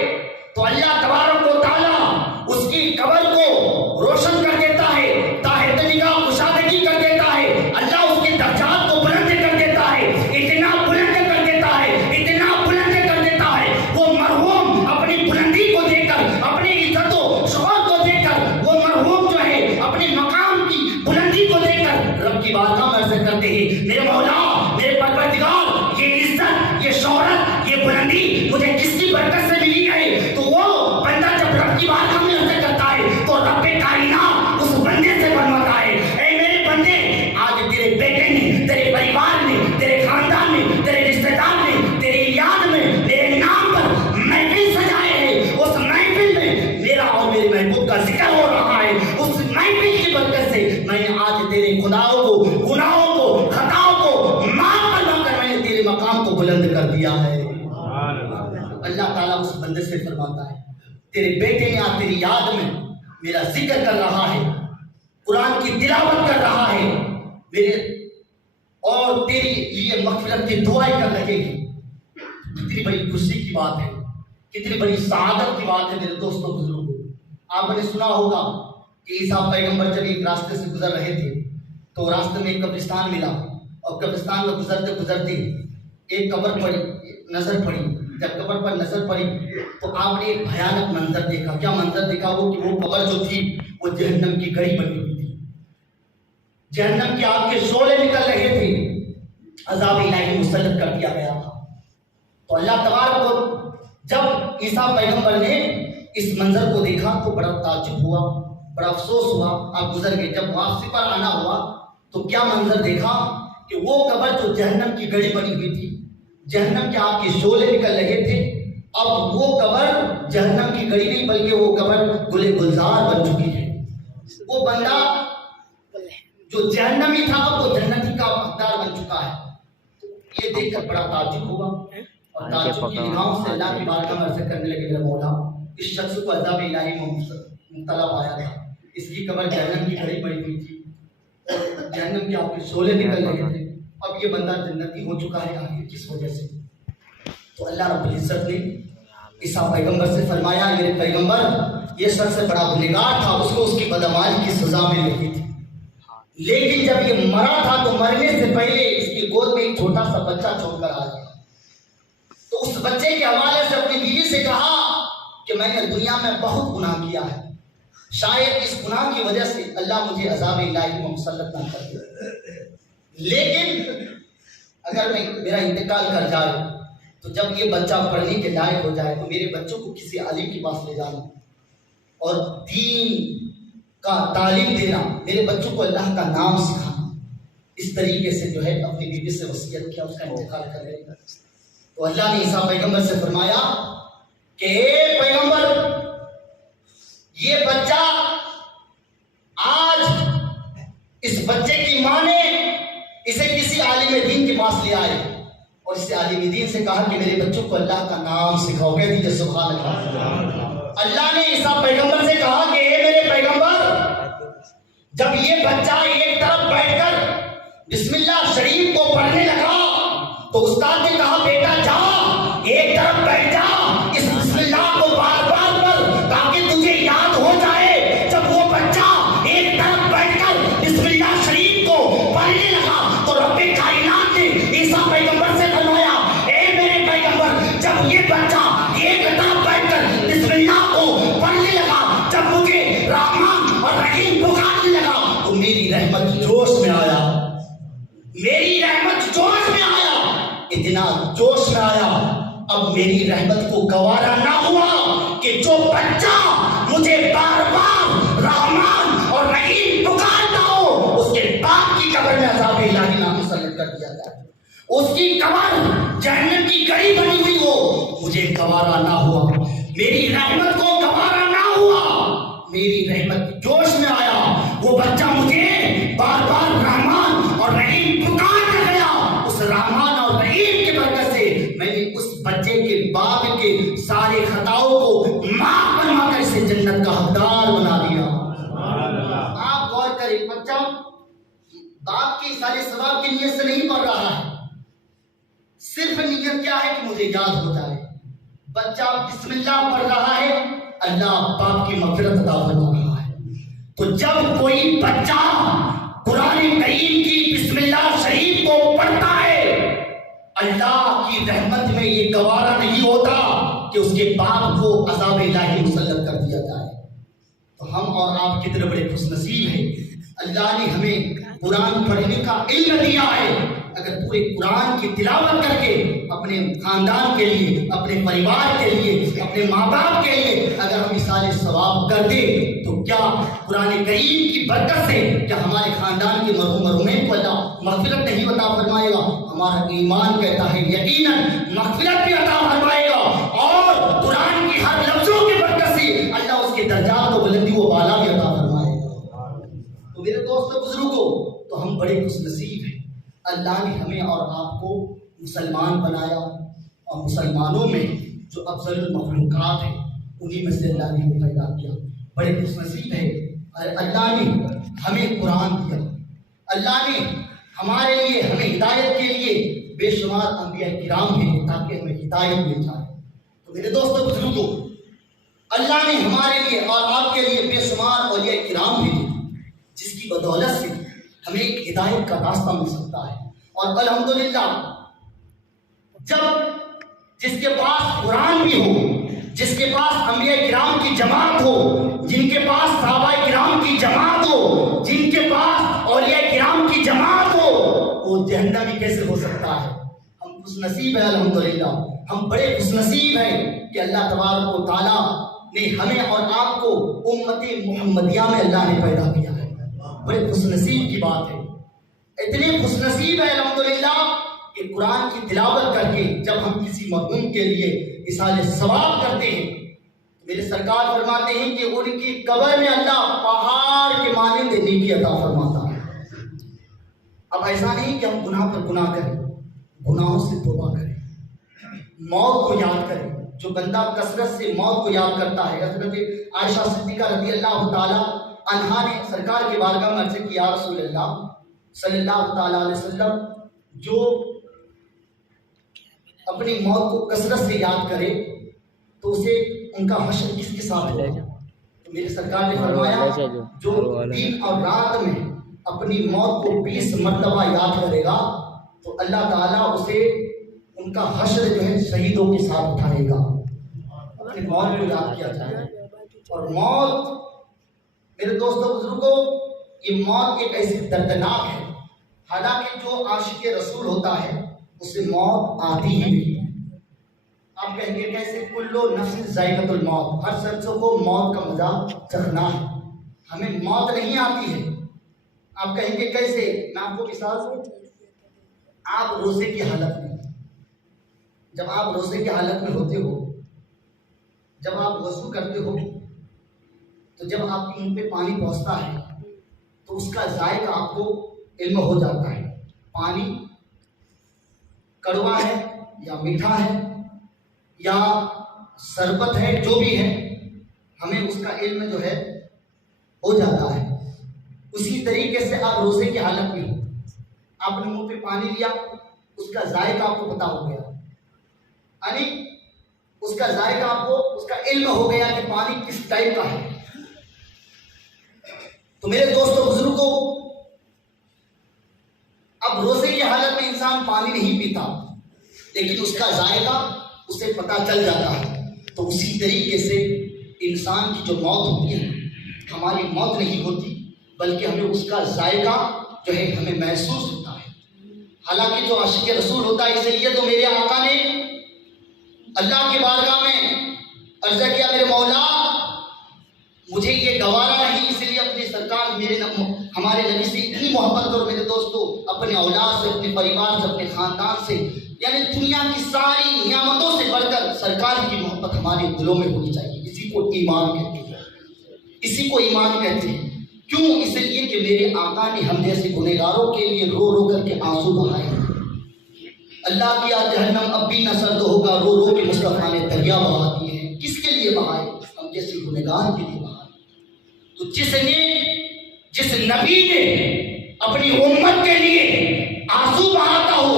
تو اللہ تبارک و تعالیٰ اس کی قبر کو روشن کر دیتا ہے، تاحت نگاہ کشادگی کر دیتا ہے، اللہ اس کے درجات کو بلند کر دیتا ہے، اتنا بلند کر دیتا ہے، اتنا بلند کر دیتا ہے، وہ مرحوم اپنی بلندی کو دیکھ کر، اپنی عزت و شوق کو دیکھ کر، وہ مرحوم جو ہے اپنے مقام کی بلندی کو دیکھ کر رب کی بارگاہ میں عرض کرتے ہیں، میرے مولا، میرے پروردگار، یہ عزت، یہ شہرت، یہ بلندی مجھے کس کی برکت سے ملی ہے؟ تو وہ بندہ جب رب کی بارگاہ میں عرض کرتا ہے تو رب کائنات اس بندے سے فرماتا ہے، اے میرے بندے، آج تیرے بیٹے نے، تیرے پریوار نے، تیرے خاندان نے، تیرے رشتہ دار نے تیرے یاد میں میرے نام پر محفل سجائے ہیں، اس محفل میں میرا اور میرے محبوب کا ذکر ہو رہا ہے، اس محفل کی برکت سے میں نے آج تیرے خداؤں کو، گناہوں کو، خطاؤں کو معاف فرما کر میں نے تیرے مقام کو بلند کر دیا ہے۔ اللہ تعالیٰ اس بندے سے فرماتا ہے، تیرے بیٹے نے آج تیری یاد میں میرا ذکر کر رہا ہے، قرآن کی تلاوت کر رہا ہے، میرے اور تیری لیے مغفرت کی دعائیں کر رہے ہیں۔ کتنی بڑی خوشی کی بات ہے، کتنی بڑی سعادت کی بات ہے میرے دوستوں بزرگوں۔ آپ نے سنا ہوگا کہ عیسیٰ پیغمبر جب ایک راستے سے گزر رہے تھے تو راستے میں ایک قبرستان ملا، اور قبرستان میں گزرتے گزرتے ایک قبر پڑی، نظر پڑی۔ جب قبر پر نظر پڑی تو آپ نے ایک بھیانک منظر دیکھا۔ کیا منظر دیکھا؟ وہ کہ وہ قبر جو تھی وہ جہنم کی گڑی بنی ہوئی تھی، جہنم کی آگ کے شعلے نکل رہے تھے، عذاب الہی مسلط کر دیا گیا تھا۔ تو اللہ تبارک کو جب عیسیٰ پیغمبر نے اس منظر کو دیکھا تو بڑا تعجب ہوا، بڑا افسوس ہوا۔ آپ گزر گئے، جب واپسی پر آنا ہوا تو کیا منظر دیکھا کہ وہ قبر جو جہنم کی گڑی بنی ہوئی تھی، جہنم کے آگ کے شعلے نکل رہے تھے، اب وہ قبر جہنم کی گڑی نہیں بلکہ وہ قبر گل گلزار بن چکی ہے۔ وہ بندہ جو جہنمی تھا اب وہ جنتی کا حقدار بن چکا ہے۔ یہ دیکھ کر بڑا تعجب ہوا، اور تعجب کی نگاہوں سے اللہ کی بارگاہ میں عرض کرنے لگے، میرا مولا، اس شخص کو عذاب الہی میں مبتلا پایا تھا، اس کی قبر جہنم کی گڑی بنی ہوئی تھی اور جہنم کے آگ کے شعلے نکل رہے تھے، اب یہ بندہ جنتی ہو چکا ہے، آخر کس وجہ سے؟ تو اللہ رب العزت نے عیسیٰ پیغمبر سے فرمایا، میرے پیغمبر، یہ شخص بڑا گنہگار تھا، اس کو اس کی بدعمالی کی سزا مل رہی تھی، لیکن جب یہ مرا تھا تو مرنے سے پہلے اس کی گود میں ایک چھوٹا سا بچہ چھوڑ کر آ گیا۔ تو اس بچے کے حوالے سے اپنی بیوی سے کہا کہ میں نے دنیا میں بہت گناہ کیا ہے، شاید اس گناہ کی وجہ سے اللہ مجھے عذاب الہی میں مسلط نہ کر دے، لیکن اگر میرا انتقال کر جائے تو جب یہ بچہ پڑھنے کے لائق ہو جائے تو میرے بچوں کو کسی عالم کے پاس لے جانا اور دین کا تعلیم دینا، میرے بچوں کو اللہ کا نام سکھانا۔ اس طریقے سے جو ہے اپنی بیوی سے وصیت کیا، اس کا انتقال کر گئے۔ تو اللہ نے عیسیٰ پیغمبر سے فرمایا کہ اے پیغمبر، یہ بچہ آج اس بچے کی ماں نے اسے کسی عالم دین کے پاس لے آئے اور اس عالم دین سے کہا کہ میرے بچوں کو اللہ کا نام سکھاؤ۔ کہہ دیجیے سبحان اللہ۔ اللہ نے عیسیٰ پیغمبر سے کہا کہ اے میرے پیغمبر، جب یہ بچہ ایک طرف بیٹھ کر بسم اللہ شریف کو پڑھنے لگا تو استاد نے کہا بیٹا جا ایک طرف بیٹھ جا، اس بسم اللہ کو بار بار پڑھ تاکہ تجھے یاد ہو جائے۔ جب وہ بچہ ایک طرف بیٹھ کر بسم اللہ شریف کو پڑھنے لگا تو رب کائنات نے عیسیٰ پیغمبر سے فرمایا اے میرے پیغمبر، جب یہ بچہ ایک طرف بیٹھ کر بسم اللہ کو پڑھنے لگا، جب مجھے رحمان اور رحیم پکارنے لگا تو میری رحمت جوش میں آیا، میری رحمت جوش میں آیا، اتنا جوش میں آیا، اب میری رحمت کو گوارا نہ ہوا کہ جو بچہ مجھے بار بار رحمان اور رحیم پکارتا ہو اس کے باپ کی قبر میں عذاب الہی نہ مسلط کر دیا جائے، اس کی قبر جہنم کی گڑی بنی ہوئی ہو، مجھے گوارا نہ ہوا، میری رحمت کو گوارا نہ ہوا، میری رحمت جوش میں آیا، وہ بچہ مجھے بار بار رحمان اور رحیم پکارتا گیا، اس رحمان اور رحیم کی برکت سے میں نے اس بچے کے باپ کے سارے خطاؤں کو معاف فرما کر اسے جنت کا حقدار بنا دیا۔ آپ غور کریں، بچہ باپ کے سارے ثواب کی نیت سے نہیں پڑھ رہا ہے، صرف نیت کیا ہے کہ مجھے یاد ہو جائے۔ بچہ بسم اللہ پڑھ رہا ہے، اللہ باپ کی مغفرت عطا فرما رہا ہے۔ تو جب کوئی بچہ قرآن کریم کی بسم اللہ شریف کو پڑھتا ہے، اللہ کی رحمت میں یہ گوارا نہیں ہوتا کہ اس کے باپ کو عذاب الہی مسلط کر دیا جائے۔ تو ہم اور آپ کتنے بڑے خوش نصیب ہیں، اللہ نے ہمیں قرآن پڑھنے کا علم دیا ہے۔ اگر پورے قرآن کی تلاوت کر کے اپنے خاندان کے لیے، اپنے پریوار کے لیے، اپنے ماں باپ کے لیے اگر ہم مثال ثواب کر دیں تو کیا قرآن کریم کی برکت سے کیا ہمارے خاندان کے مرحوم مرحومین کو اللہ مغفرت نہیں عطا فرمائے گا؟ ہمارا ایمان کہتا ہے یقیناً مغفرت بھی عطا فرمائے گا، اور قرآن کی ہر لفظوں کی برکت سے اللہ اس کے درجات و بلندی و بالا بھی عطا فرمائے گا۔ تو میرے دوستوں بزرگوں، تو ہم بڑے خوش نصیب ہیں، اللہ نے ہمیں اور آپ کو مسلمان بنایا، اور مسلمانوں میں جو افضل المخلوقات ہیں انہی میں سے اللہ نے ہمیں پیدا کیا۔ بڑے خوش نصیب ہے، اللہ نے ہمیں قرآن دیا، اللہ نے ہمارے لیے ہمیں ہدایت کے لیے بے شمار انبیاء کرام بھیجے تاکہ ہمیں ہدایت مل جائے۔ تو میرے دوستوں بزرگوں، اللہ نے ہمارے لیے اور آپ کے لیے بے شمار اولیاء کرام بھیجے جس کی بدولت سے ہمیں ایک ہدایت کا راستہ مل سکتا ہے۔ اور الحمدللہ جب جس کے پاس قرآن بھی ہو، جس کے پاس انبیاء کرام کی جماعت ہو، جن کے پاس صحابہ کرام کی جماعت ہو، جن کے پاس اولیاء کرام کی جماعت ہو، وہ جہنمی کیسے ہو سکتا ہے؟ ہم خوش نصیب ہیں، الحمدللہ ہم بڑے خوش نصیب ہیں کہ اللہ تبارک و تعالیٰ نے ہمیں اور آپ کو امت محمدیہ میں اللہ نے پیدا کیا ہے۔ بڑے خوش نصیب کی بات ہے، اتنے خوش نصیب ہے الحمدللہ کہ قرآن کی تلاوت کر کے جب ہم کسی مرحوم کے لیے اصال ثواب کرتے ہیں، میرے سرکار فرماتے ہیں کہ ان کی قبر میں اللہ پہاڑ کے مانند نیکی عطا فرماتا ہے۔ اب ایسا نہیں کہ ہم گناہ پر گناہ کریں، گناہوں سے توبہ کریں، موت کو یاد کریں۔ جو بندہ کثرت سے موت کو یاد کرتا ہے، حضرت عائشہ صدیقہ رضی اللہ تعالی عنہا نے سرکار کے بارگاہ میں عرض کیا، یا رسول اللہ صلی اللہ تعالی علیہ وسلم، جو اپنی موت کو کثرت سے یاد کرے تو اسے ان کا حشر کس کے ساتھ ہوگا؟ تو میرے سرکار نے فرمایا جو دن اور رات میں اپنی موت کو 20 مرتبہ یاد کرے گا تو اللہ تعالیٰ اسے ان کا حشر جو ہے شہیدوں کے ساتھ اٹھائے گا۔ اپنی موت کو یاد کیا جائے، اور موت میرے دوستوں بزرگوں، یہ موت ایک ایسی دردناک ہے، حالانکہ جو عاشق رسول ہوتا ہے اسے موت آتی ہی نہیں ہے۔ آپ کہیں گے کیسے؟ کلو نفس ذائقۃ الموت، ہر شخص کو موت کا مزہ چکھنا ہے، ہمیں موت نہیں آتی ہے۔ آپ کہیں گے کیسے؟ میں آپ کو مثال دوں، آپ روزے کی حالت میں، جب آپ روزے کی حالت میں ہوتے ہو، جب آپ وضو کرتے ہو تو جب آپ کے منہ پہ پانی پہنچتا ہے تو اس کا ذائقہ آپ کو علم ہو جاتا ہے، پانی کڑوا ہے یا میٹھا ہے یا شربت ہے، جو بھی ہے، ہمیں اس کا علم جو ہے ہو جاتا ہے. اسی طریقے سے آپ روزے کی حالت میں ہو, آپ نے منہ پہ پانی لیا, اس کا ذائقہ آپ کو پتا ہو گیا, یعنی اس کا ذائقہ آپ کو, اس کا علم ہو گیا کہ پانی کس ٹائپ کا ہے. تو میرے دوستوں بزرگوں, اب روزے کی حالت میں انسان پانی نہیں پیتا, لیکن اس کا ذائقہ اسے پتا چل جاتا ہے. تو اسی طریقے سے انسان کی جو موت ہوتی ہے, ہماری موت نہیں ہوتی, بلکہ ہمیں اس کا ذائقہ جو ہے ہمیں محسوس ہوتا ہے. حالانکہ جو عاشق رسول ہوتا ہے, اس لیے تو میرے آقا نے اللہ کی بارگاہ میں عرض کیا, میرے مولا مجھے یہ گوارا نہیں, اس لیے اپنی سرکار میرے ہمارے نبی سے اتنی محبت, اور میرے دوستوں اپنے اولاد سے, اپنے پریوار سے, اپنے خاندان سے, یعنی دنیا کی ساری نعمتوں سے بڑھ کر سرکار کی محبت ہمارے دلوں میں ہونی چاہیے. اسی کو ایمان کہتے ہیں, اسی کو ایمان کہتے ہیں. کیوں؟ اس لیے کہ میرے آقا نے ہم جیسے گنہگاروں کے لیے رو رو کر کے آنسو بہائے. اللہ کی جہنم اب بھی نہ سرد ہوگا, رو رو کے مصطفیٰ نے دریا بہا دیے ہیں. کس کے لیے بہائے؟ ہم جیسے گنہگار کے لیے بہائے. تو جس نبی نے اپنی امت کے لیے آنسو بہاتا ہو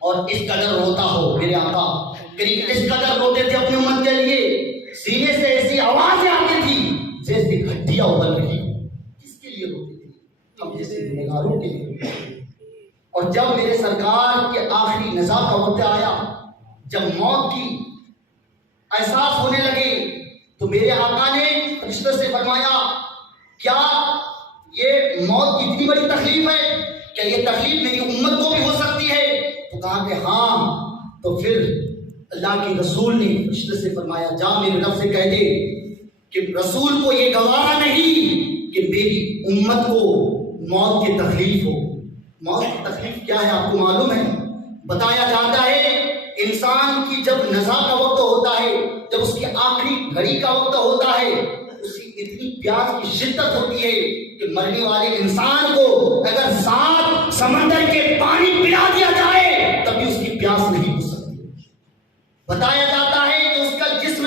اور اس قدر روتا ہو, میرے آقا کریم اس قدر روتے تھے اپنی امت کے لیے, سینے سے ایسی آوازیں آتی تھی جیسے گھٹیاں ابل رہی. کس کے لیے روتے تھے؟ ہم جیسے گنہگاروں کے لیے. اور جب میرے سرکار کے آخری نزا کا وقت آیا, جب موت کی احساس ہونے لگے, تو میرے آقا نے فرشتوں سے فرمایا, کیا یہ موت کی اتنی بڑی تکلیف ہے, کیا یہ تکلیف میری امت کو بھی ہو سکتی ہے؟ تو کہا کہ ہاں. تو پھر اللہ کے رسول نے فرشتوں سے فرمایا, جا میرے رب سے کہہ دے کہ رسول کو یہ گوارا نہیں کہ میری امت کو موت کی تکلیف ہو. موت کی تکلیف کیا ہے آپ کو معلوم ہے؟ بتایا جاتا ہے انسان کی جب نزا کا وقت ہوتا ہے, جب اس کی آخری گھڑی کا وقت ہوتا ہے, اس کی اتنی پیاس کی شدت ہوتی ہے کہ مرنے والے انسان کو اگر 7 سمندر کے پانی پلا دیا جائے تب بھی اس کی پیاس نہیں ہو سکتی. بتایا جاتا ہے کہ اس کا جسم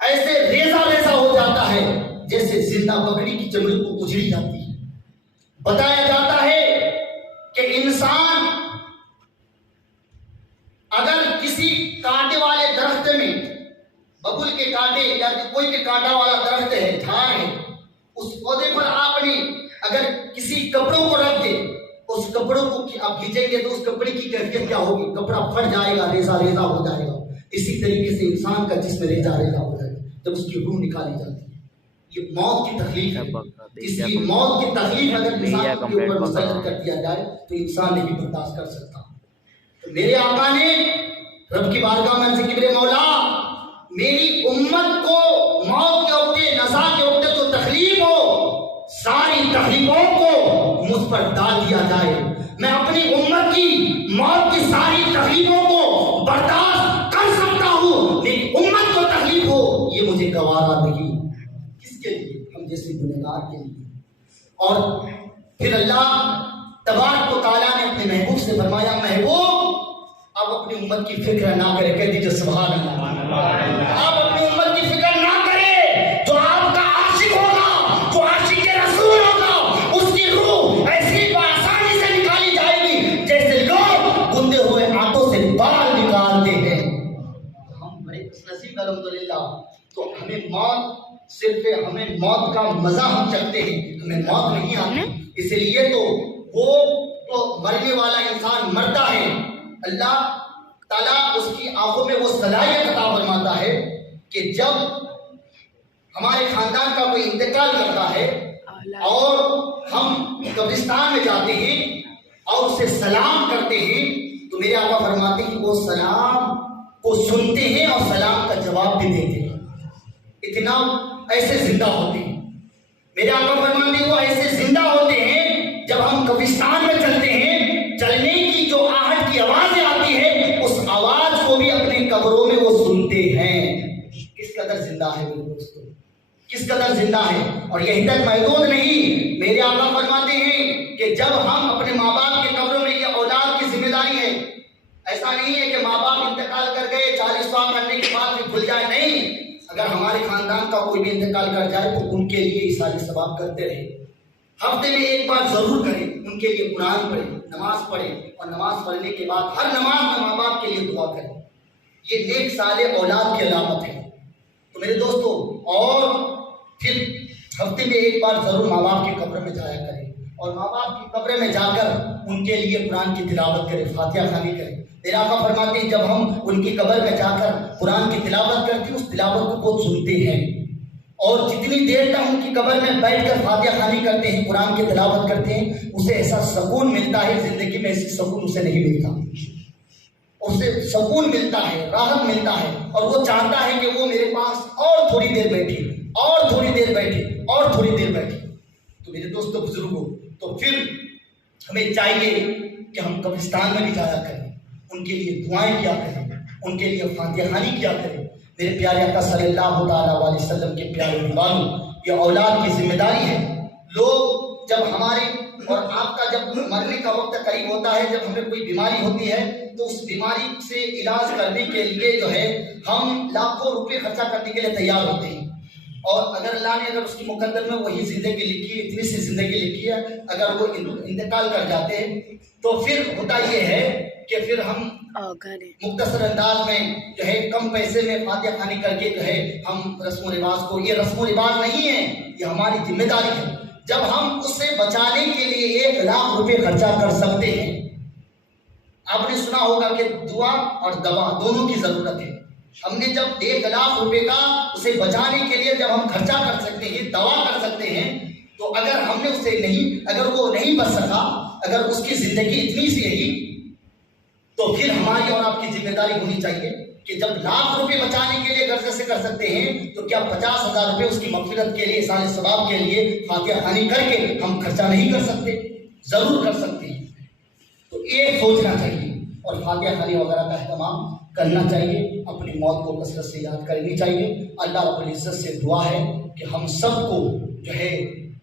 ایسے ریزہ ریزہ ہو جاتا ہے جیسے زندہ بکری کی چمڑی کو اجڑی جاتی ہے. بتایا جاتا ہے کہ انسان اگر کسی کانٹے والے درخت میں, ببول کے کانٹے یا کوئی بھی کانٹا والا درخت ہے, جھاڑ ہے, اس پودے پر آپ نے اگر کسی کپڑوں کو رکھ دے, اس کپڑوں کو آپ کھینچیں گے تو اس کپڑے کی کیفیت کیا ہوگی؟ کپڑا پھٹ جائے گا, ریزہ ریزہ ہو جائے گا. اسی طریقے سے انسان کا جسم ریزہ ریزہ ہو جائے گا جب اس کی روح نکالی جاتی ہے. یہ موت کی تکلیف ہے. اس کی موت کی تکلیف اگر انسان کے اوپر مسلط کر دیا جائے تو انسان نہیں برداشت کر سکتا. تو میرے آقا نے رب کی بارگاہ میں کہ میرے مولا میری امت کو موت کے وقت, نزا کے وقت جو تکلیف ہو, ساری تکلیفوں کو مجھ پر ڈال دیا جائے. میں اپنی امت کی موت کی ساری تکلیفوں کو برداشت کر سکتا ہوں, لیکن امت کو تکلیف ہو یہ مجھے گوارا نہیں. کس کے لیے؟ ہم جیسے گنہگار کے لیے. اور پھر اللہ تبارک و تعالیٰ نے اپنے محبوب سے فرمایا, محبوب آپ اپنی امت کی فکر نہ کرے. کہہ دیجیے سبحان اللہ. آپ اپنی امت کی فکر نہ کرے. جو آپ کا عاشق ہوگا, جو عاشق رسول ہوگا, اس کی روح ایسی بآسانی سے نکالی جائے گی جیسے لوگ گندے ہوئے آٹوں سے بال نکالتے ہیں. ہم بڑے خوش نصیب الحمدللہ. تو ہمیں موت کا مزہ ہم چکتے ہیں, ہمیں موت نہیں آتی. اس لیے تو وہ مرنے والا انسان مرتا ہے, اللہ تعالیٰ اس کی آنکھوں میں وہ صلاحیت عطا فرماتا ہے کہ جب ہمارے خاندان کا کوئی انتقال کرتا ہے اور ہم قبرستان میں جاتے ہیں اور اسے سلام کرتے ہیں, تو میرے آقا فرماتے ہیں کہ وہ سلام کو سنتے ہیں اور سلام کا جواب بھی دیتے ہیں. اتنا ایسے زندہ ہوتے ہیں. میرے آقا فرماتے ہیں وہ ایسے زندہ ہوتے ہیں جب ہم قبرستان میں چلتے ہیں, چلنے کی جو آہٹ کی آوازیں آتی ہے اس آواز کو بھی اپنے قبروں میں وہ سنتے ہیں. کس قدر زندہ ہے میرے دوستوں, کس قدر زندہ ہے. اور یہی تک محدود نہیں, میرے آقا فرماتے ہیں کہ جب ہم اپنے ماں باپ کے قبروں میں, یہ اولاد کی ذمہ داری ہے, ایسا نہیں ہے کہ ماں باپ انتقال کر گئے 40 سال مرنے کے بعد بھی بھول جائے, نہیں. اگر ہمارے خاندان کا کوئی بھی انتقال کر جائے تو ان کے لیے اِسال ثواب کرتے رہیں. ہفتے میں ایک بار ضرور کریں، ان کے لیے قرآن پڑھیں، نماز پڑھیں، اور نماز پڑھنے کے بعد ہر نماز میں ماں باپ کے لیے دعا کریں. یہ نیک صالح اولاد کی علامت ہے. تو میرے دوستو، اور پھر ہفتے میں ایک بار ضرور ماں باپ کی قبر میں جایا کریں، اور ماں باپ کی قبر میں جا کر ان کے لیے قرآن کی تلاوت کریں، فاتحہ خوانی کریں. میرے آقا فرماتے ہیں جب ہم ان کی قبر میں جا کر قرآن کی تلاوت کرتے ہیں، اس تلاوت کو بہت سنتے ہیں، اور جتنی دیر تک ان کی قبر میں بیٹھ کر فاتحہ خوانی کرتے ہیں، قرآن کی تلاوت کرتے ہیں، اسے ایسا سکون ملتا ہے، زندگی میں ایسی سکون اسے نہیں ملتا. اسے سکون ملتا ہے، راحت ملتا ہے، اور وہ چاہتا ہے کہ وہ میرے پاس اور تھوڑی دیر بیٹھے، اور تھوڑی دیر بیٹھے، اور تھوڑی دیر بیٹھے. تو میرے دوستوں بزرگوں، تو پھر ہمیں چاہیے کہ ہم قبرستان میں بھی جایا کریں، ان کے لیے دعائیں کیا کریں، ان کے لیے فاتحہ خوانی کیا کریں. میرے پیارے آقا صلی اللہ تعالیٰ علیہ وسلم کے پیارے دیوانوں، یہ اولاد کی ذمہ داری ہے. لوگ جب ہمارے اور آپ کا جب مرنے کا وقت قریب ہوتا ہے، جب ہمیں کوئی بیماری ہوتی ہے، تو اس بیماری سے علاج کرنے کے لیے جو ہے ہم لاکھوں روپے خرچہ کرنے کے لیے تیار ہوتے ہیں. اور اگر اللہ نے اگر اس کی مقدر میں وہی زندگی لکھی ہے، اتنی سی زندگی لکھی ہے، اگر وہ انتقال کر جاتے ہیں تو پھر ہوتا یہ ہے کہ پھر ہم مختصر انداز میں جو ہے کم پیسے میں فاتحہ خوانی کر کے جو ہے ہم رسم و رواج کو، یہ رسم و رواج نہیں ہے، یہ ہماری ذمہ داری ہے. جب ہم اسے بچانے کے لیے 1 لاکھ روپے خرچہ کر سکتے ہیں. آپ نے سنا ہوگا کہ دعا اور دوا دونوں کی ضرورت ہے. ہم نے جب 1 لاکھ روپے کا اسے بچانے کے لیے جب ہم خرچہ کر سکتے ہیں، دوا کر سکتے ہیں، تو اگر ہم نے اسے نہیں، اگر وہ نہیں بچ سکا، اگر اس کی زندگی اتنی سی رہی، تو پھر ہماری اور آپ کی ذمہ داری ہونی چاہیے کہ جب لاکھ روپے بچانے کے لیے قرضے سے کر سکتے ہیں، تو کیا 50,000 روپے اس کی مغفرت کے لیے، اِسال ثواب کے لیے فاتحہ خوانی کر کے ہم خرچہ نہیں کر سکتے؟ ضرور کر سکتے ہیں. تو یہ سوچنا چاہیے اور فاتحہ خوانی وغیرہ کا اہتمام کرنا چاہیے. اپنی موت کو کثرت سے یاد کرنی چاہیے. اللہ رب العزت سے دعا ہے کہ ہم سب کو جو ہے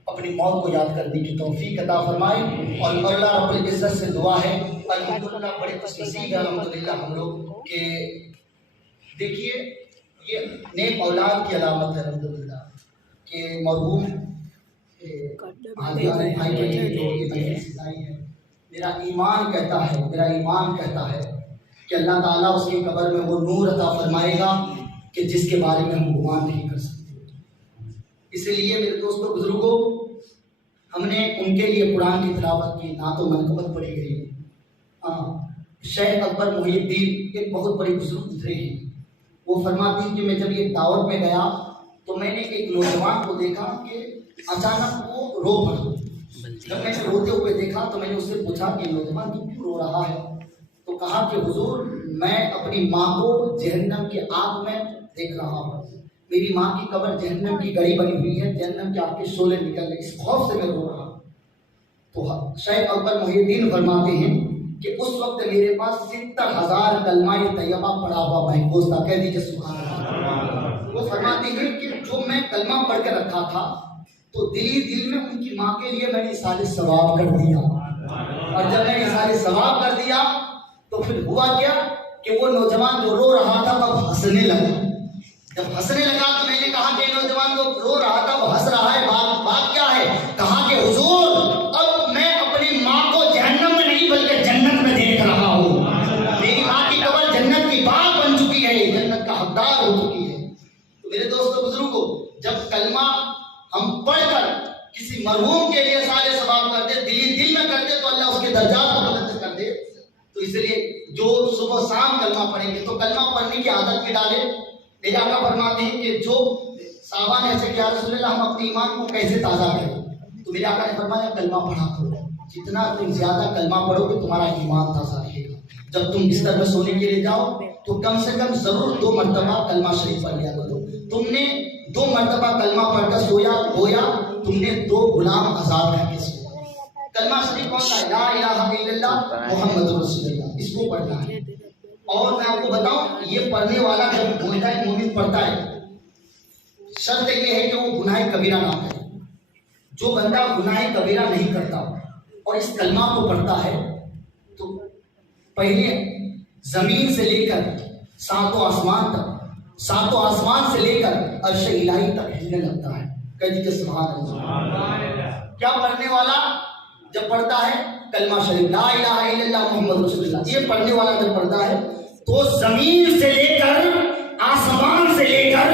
اپنی موت کو یاد کرنے کی توفیق عطا فرمائے. اور اللہ رب العزت سے دعا ہے، الحمدللہ بڑے خوش نصیب ہیں الحمدللہ ہم لوگ کہ دیکھیے یہ نیک اولاد کی علامت ہے الحمدللہ کہ مرحوم بھائی کے لیے جو یہ مجلس سجائی ہے، میرا ایمان کہتا ہے کہ اللہ تعالیٰ اس کی قبر میں وہ نور عطا فرمائے گا کہ جس کے بارے میں ہم گمان نہیں کر سکتے. اس لیے میرے دوستوں بزرگوں، ہم نے ان کے لیے قرآن کی تلاوت کی، نعت و منقبت پڑھی گئی. شیخ اکبر محی الدین ایک بہت بڑے بزرگ گزرے ہیں. وہ فرماتے ہیں کہ میں جب یہ دعوت میں گیا تو میں نے ایک نوجوان کو دیکھا کہ اچانک وہ رو پڑا. جب میں نے روتے ہوئے دیکھا تو میں نے اس سے پوچھا کہ نوجوان تو کیوں رو رہا ہے؟ تو کہا کہ حضور میں اپنی ماں کو جہنم کی آگ میں دیکھ رہا ہوں، میری ماں کی قبر جہنم کی گڑی بنی ہوئی ہے، جہنم کے آگ کے شعلے نکل رہے، اس خوف سے میں رو رہا ہوں. تو شیخ اکبر محی الدین فرماتے ہیں کہ اس وقت میرے پاس 70,000 کلمہ طیبہ پڑھا ہوا محفوظ تھا. کہہ دیجیے سبحان اللہ. وہ فرماتے ہیں کہ جو میں کلمہ پڑھ کے رکھا تھا تو دل میں ان کی ماں کے لیے میں نے اِسال ثواب کر دیا. اور جب میں نے اِسال ثواب کر دیا تو پھر ہوا کیا کہ وہ نوجوان جو رو رہا تھا وہ ہنسنے لگا. جب ہنسنے لگا تو میں نے کہا کہ نوجوان جو رو رہا تھا وہ ہنس رہا ہے، بات کیا ہے؟ کہا کہ حضور اب میں اپنی ماں کو جہنم میں نہیں بلکہ جنت میں دیکھ رہا ہوں. میری ماں کی قبر جنت کی باغ بن چکی ہے، جنت کا حقدار ہو چکی ہے. تو میرے دوستو بزرگوں، جب کلمہ ہم پڑھ کر کسی مرحوم کے لیے سارے ثواب کرتے، دل میں کرتے، تو اللہ اس کے درجات کو بلند کر دے. تو اس لیے جو صبح شام کلمہ پڑھیں گے تو کلمہ پڑھنے کی عادت بھی ڈالے. میرے آقا فرماتے ہیں کہ جو صحابہ نے ایسے کہ یا رسول اللہ ہم اپنے ایمان کو کیسے تازہ کریں؟ تو میرے آقا نے فرمایا کلمہ پڑھا کرو. جتنا تم زیادہ کلمہ پڑھو گے تمہارا ایمان تازہ رہے گا. جب تم بستر میں سونے کے لیے جاؤ تو کم سے کم ضرور 2 مرتبہ کلمہ شریف پڑھ لیا کرو. تم نے 2 مرتبہ کلمہ پڑھ کر سویا گویا تم نے 2 غلام آزاد کر کے سویا. کلمہ شریف کون سا ہے؟ لا الہ الا اللہ محمد رسول اللہ. اس کو پڑھنا ہے. اور میں آپ کو بتاؤں یہ پڑھنے والا جب گناہ مومن پڑھتا ہے شرط یہ ہے کہ وہ گناہ کبیرہ نہ کرے. جو بندہ گناہ کبیرہ نہیں کرتا اور اس کلمہ کو پڑھتا ہے تو پہلے زمین سے لے کر 7 آسمان تک ساتوں آسمان سے لے کر عرش الہی تک ہلنے لگتا ہے. کہہ دیجیے سبحان اللہ. کیا پڑھنے والا جب پڑھتا ہے کلمہ شریف لا الہ الا اللہ محمد رسول اللہ، یہ پڑھنے والا جب پڑھتا ہے تو زمین سے لے کر آسمان سے لے کر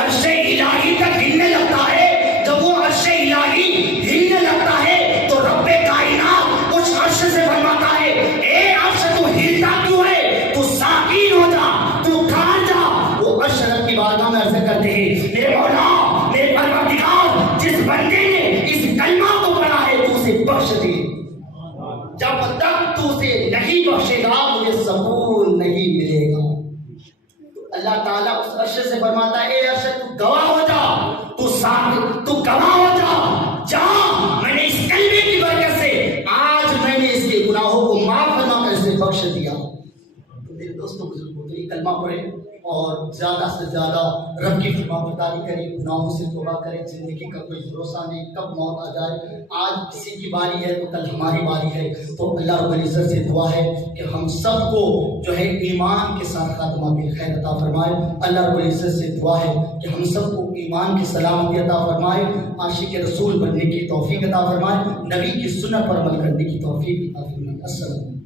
عرش الہی تک ہلنے لگتا ہے. جب وہ عرش الہی ہلنے لگتا ہے تو رب کائنات اس عرش سے فرماتا ہے اے عرش تو ہلتا کیوں ہے، تو ساکین ہو جا، تو ٹھہر جا. وہ عرش رب کی بارگاہ میں عرض کرتے ہیں میرے مولا میرے پروردگار، جس بندے نے اس کلمہ کو پڑھا ہے تو اسے بخش دے. جب تک تو اسے نہیں بخشے گا مجھے سکون نہیں ملے گا. اللہ تعالیٰ اس عرش سے فرماتا ہے اے عرش تو گواہ ہو جا، تو گواہ ہو جا، میں نے اس کلمے کی برکت سے آج میں نے اس کے گناہوں کو معاف کرنا کر اسے بخش دیا. تو میرے دوستوں بزرگوں تو یہ کلمہ پڑھیں اور زیادہ سے زیادہ رب کی فرما برداری کریں، گناہوں سے توبہ کریں. زندگی کا کوئی بھروسہ نہیں، کب موت آ جائے. آج کسی کی باری ہے تو کل ہماری باری ہے. تو اللہ رب العزت سے دعا ہے کہ ہم سب کو جو ہے ایمان کے ساتھ خاتمہ بالخیر عطا فرمائے. اللہ رب العزت سے دعا ہے کہ ہم سب کو ایمان کی سلامتی عطا فرمائے، عاشق رسول بننے کی توفیق عطا فرمائے، نبی کی سنت پر عمل کرنے کی توفیق عطا فرمائے. السلام.